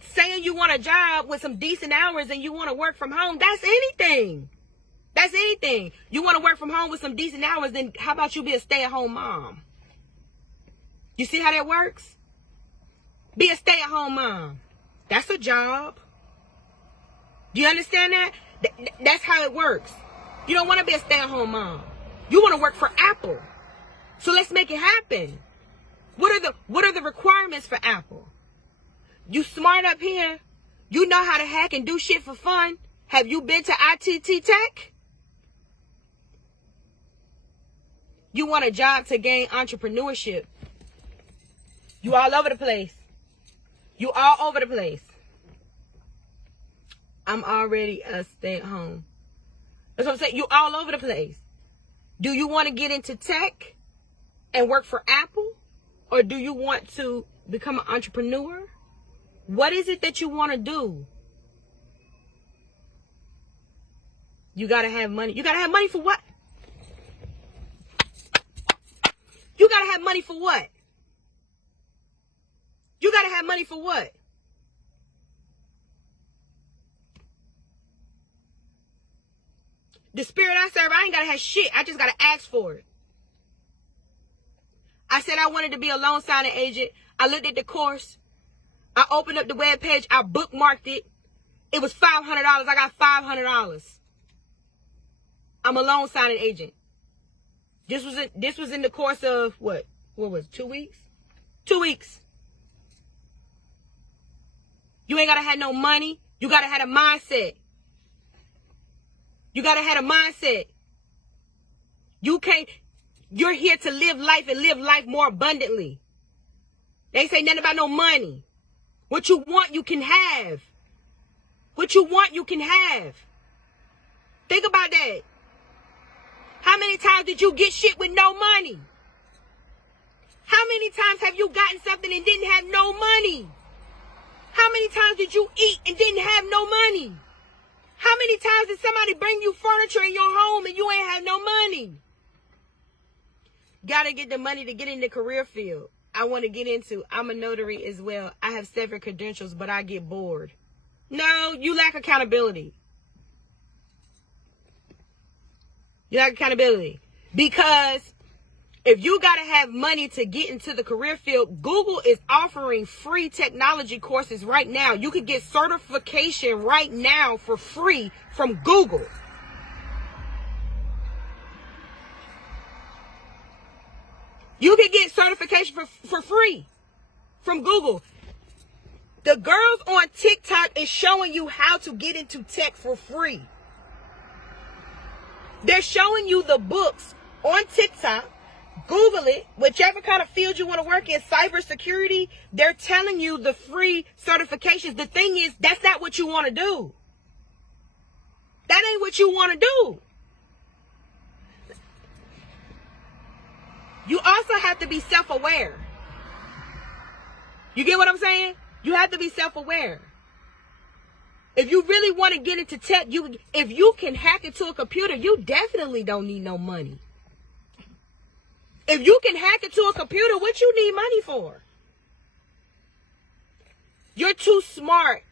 Saying you want a job with some decent hours and you want to work from home, that's anything. That's anything. You want to work from home with some decent hours, then how about you be a stay-at-home mom? You see how that works? Be a stay-at-home mom. That's a job. Do you understand that? That's how it works. You don't want to be a stay-at-home mom. You want to work for Apple. So let's make it happen. What are the requirements for Apple? You smart up here. You know how to hack and do shit for fun. Have you been to ITT Tech? You want a job to gain entrepreneurship. You all over the place. You all over the place. I'm already a stay-at-home. That's what I'm saying. You all over the place. Do you want to get into tech and work for Apple? Or do you want to become an entrepreneur? What is it that you want to do? You got to have money. You got to have money for what? You got to have money for what? You got to have money for what? The spirit I serve, I ain't got to have shit. I just got to ask for it. I said I wanted to be a loan signing agent. I looked at the course. I opened up the webpage. I bookmarked it. It was $500. I got $500. I'm a loan signing agent. This was in the course of what was it, 2 weeks? 2 weeks. You ain't gotta have no money. You gotta have a mindset. You gotta have a mindset. You're here to live life and live life more abundantly. They say nothing about no money. What you want, you can have. What you want, you can have. Think about that. How many times did you get shit with no money? How many times have you gotten something and didn't have no money? How many times did you eat and didn't have no money? How many times did somebody bring you furniture in your home and you ain't have no money? Gotta get the money to get in the career field. I want to get into. I'm a notary as well. I have 7 credentials, but I get bored. No, you lack accountability. You lack accountability. Because if you got to have money to get into the career field, Google is offering free technology courses right now. You could get certification right now for free from Google. You can get certification for free from Google. The girls on TikTok is showing you how to get into tech for free. They're showing you the books on TikTok. Google it, whichever kind of field you want to work in, cybersecurity, they're telling you the free certifications. The thing is, that's not what you want to do. That ain't what you want to do. You also have to be self-aware. You get what I'm saying? You have to be self-aware. If you really want to get into tech, if you can hack into a computer, you definitely don't need no money. If you can hack into a computer, what you need money for? You're too smart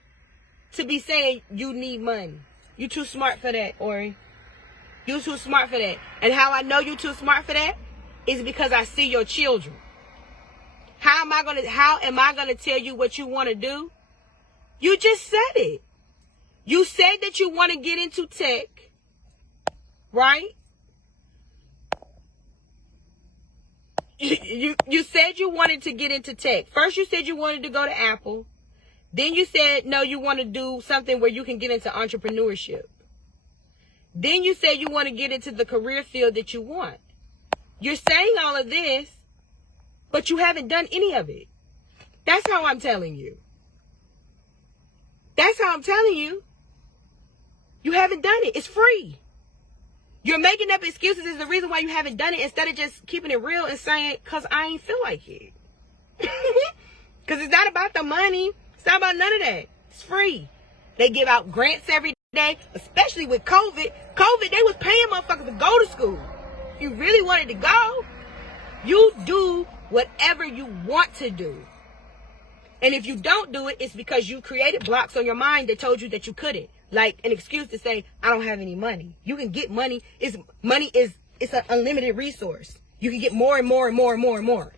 to be saying you need money. You're too smart for that, Ori. You're too smart for that. And how I know you're too smart for that is because I see your children. How am I gonna tell you what you want to do? You just said it. You said that you want to get into tech, right? You said you wanted to get into tech. First you said you wanted to go to Apple. Then you said, no, you want to do something where you can get into entrepreneurship. Then you said you want to get into the career field that you want. You're saying all of this, but you haven't done any of it. That's how I'm telling you. That's how I'm telling you. You haven't done it. It's free. You're making up excuses is the reason why you haven't done it instead of just keeping it real and saying, because I ain't feel like it. Because it's not about the money. It's not about none of that. It's free. They give out grants every day, especially with COVID. COVID, they was paying motherfuckers to go to school. If you really wanted to go, you do whatever you want to do. And if you don't do it, it's because you created blocks on your mind that told you that you couldn't. Like an excuse to say, I don't have any money. You can get money. It's an unlimited resource. You can get more and more and more and more and more.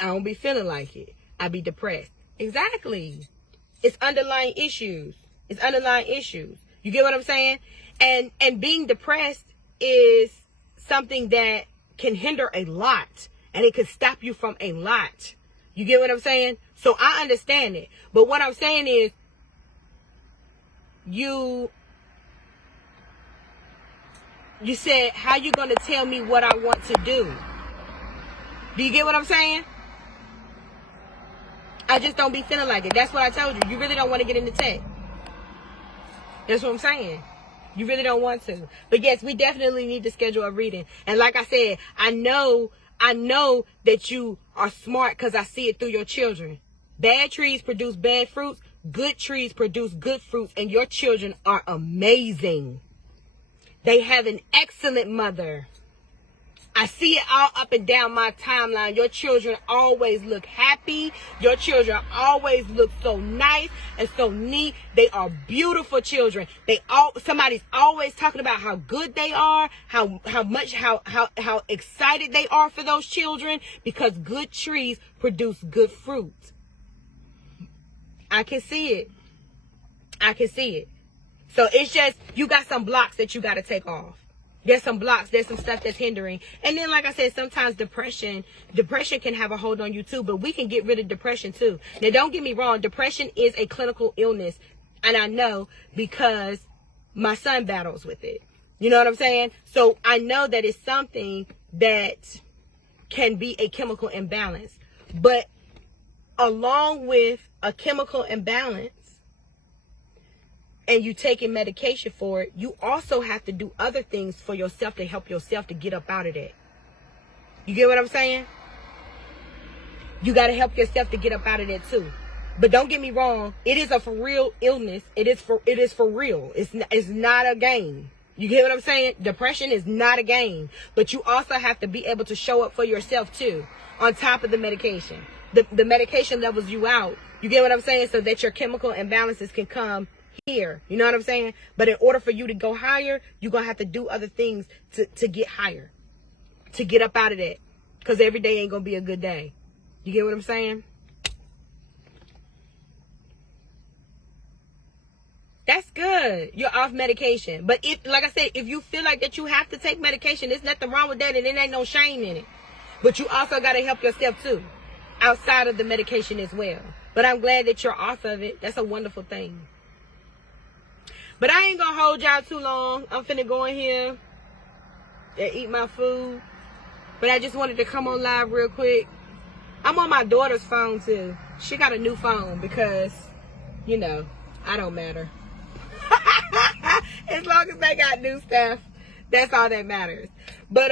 I don't be feeling like it. I be depressed. Exactly. It's underlying issues. It's underlying issues. You get what I'm saying? And being depressed is something that can hinder a lot. And it can stop you from a lot. You get what I'm saying? So I understand it. But what I'm saying is, you said, how you going to tell me what I want to do? Do you get what I'm saying? I just don't be feeling like it. That's what I told you. You really don't want to get into tech. That's what I'm saying. You really don't want to. But yes, we definitely need to schedule a reading. And like I said, I know I know that you are smart because I see it through your children. Bad trees produce bad fruits. Good trees produce good fruits. And your children are amazing. They have an excellent mother. I see it all up and down my timeline. Your children always look happy. Your children always look so nice and so neat. They are beautiful children. Somebody's always talking about how good they are, how excited they are for those children, because good trees produce good fruit. I can see it. I can see it. So it's just, you got some blocks that you got to take off. There's some blocks. There's some stuff that's hindering. And then, like I said, sometimes depression can have a hold on you too, but we can get rid of depression too. Now, don't get me wrong. Depression is a clinical illness. And I know because my son battles with it. You know what I'm saying? So I know that it's something that can be a chemical imbalance. But along with a chemical imbalance, and you taking medication for it, you also have to do other things for yourself to help yourself to get up out of that. You get what I'm saying? You got to help yourself to get up out of that too. But don't get me wrong, it is a for real illness. It is for real. It's not a game. You get what I'm saying? Depression is not a game. But you also have to be able to show up for yourself too, on top of the medication. The medication levels you out. You get what I'm saying? So that your chemical imbalances can come here. You know what I'm saying? But in order for you to go higher, you're going to have to do other things to get higher, to get up out of that, because every day ain't going to be a good day. You get what I'm saying? That's good. You're off medication. But if, like I said, if you feel like that you have to take medication, there's nothing wrong with that, and there ain't no shame in it. But you also got to help yourself too, outside of the medication as well. But I'm glad that you're off of it. That's a wonderful thing. But I ain't gonna hold y'all too long. I'm finna go in here and eat my food. But I just wanted to come on live real quick. I'm on my daughter's phone too. She got a new phone because, you know, I don't matter. As long as they got new stuff, that's all that matters. But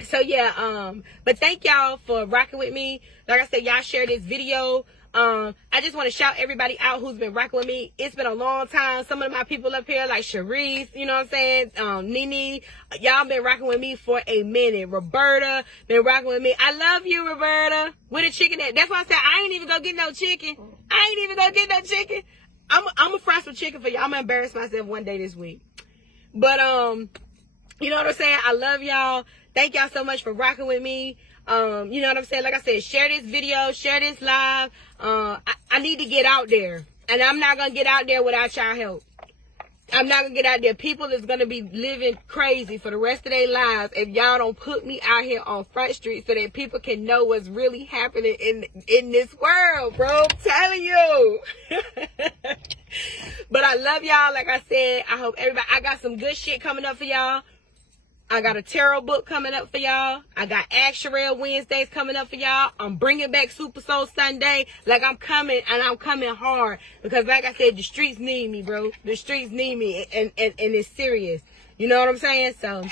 so yeah, but thank y'all for rocking with me. Like I said, y'all share this video. I just want to shout everybody out who's been rocking with me. It's been a long time. Some of my people up here, like Sharice, you know what I'm saying? Nene, y'all been rocking with me for a minute. Roberta been rocking with me. I love you, Roberta. Where the chicken at? That's why I said I ain't even gonna get no chicken. I'm gonna fry some chicken for y'all. I'm gonna embarrass myself one day this week. But you know what I'm saying? I love y'all. Thank y'all so much for rocking with me. You know what I'm saying? Like I said, share this video, share this live. I need to get out there. And I'm not going to get out there without y'all help. I'm not going to get out there. People is going to be living crazy for the rest of their lives if y'all don't put me out here on Front Street so that people can know what's really happening in this world, bro. I'm telling you. But I love y'all. Like I said, I hope everybody, I got some good shit coming up for y'all. I got a tarot book coming up for y'all. I got Actuarial Wednesdays coming up for y'all. I'm bringing back Super Soul Sunday. Like, I'm coming, and I'm coming hard. Because, like I said, the streets need me, bro. The streets need me, and it's serious. You know what I'm saying? So,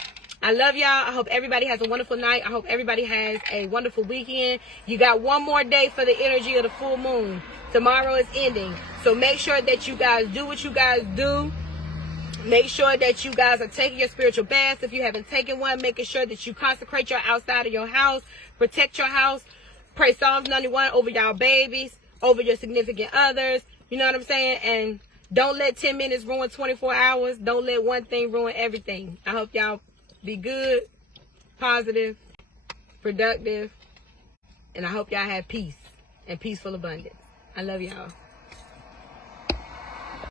I love y'all. I hope everybody has a wonderful night. I hope everybody has a wonderful weekend. You got one more day for the energy of the full moon. Tomorrow is ending. So, make sure that you guys do what you guys do. Make sure that you guys are taking your spiritual baths. If you haven't taken one, making sure that you consecrate your outside of your house. Protect your house. Pray Psalms 91 over y'all babies, over your significant others. You know what I'm saying? And don't let 10 minutes ruin 24 hours. Don't let one thing ruin everything. I hope y'all be good, positive, productive. And I hope y'all have peace and peaceful abundance. I love y'all.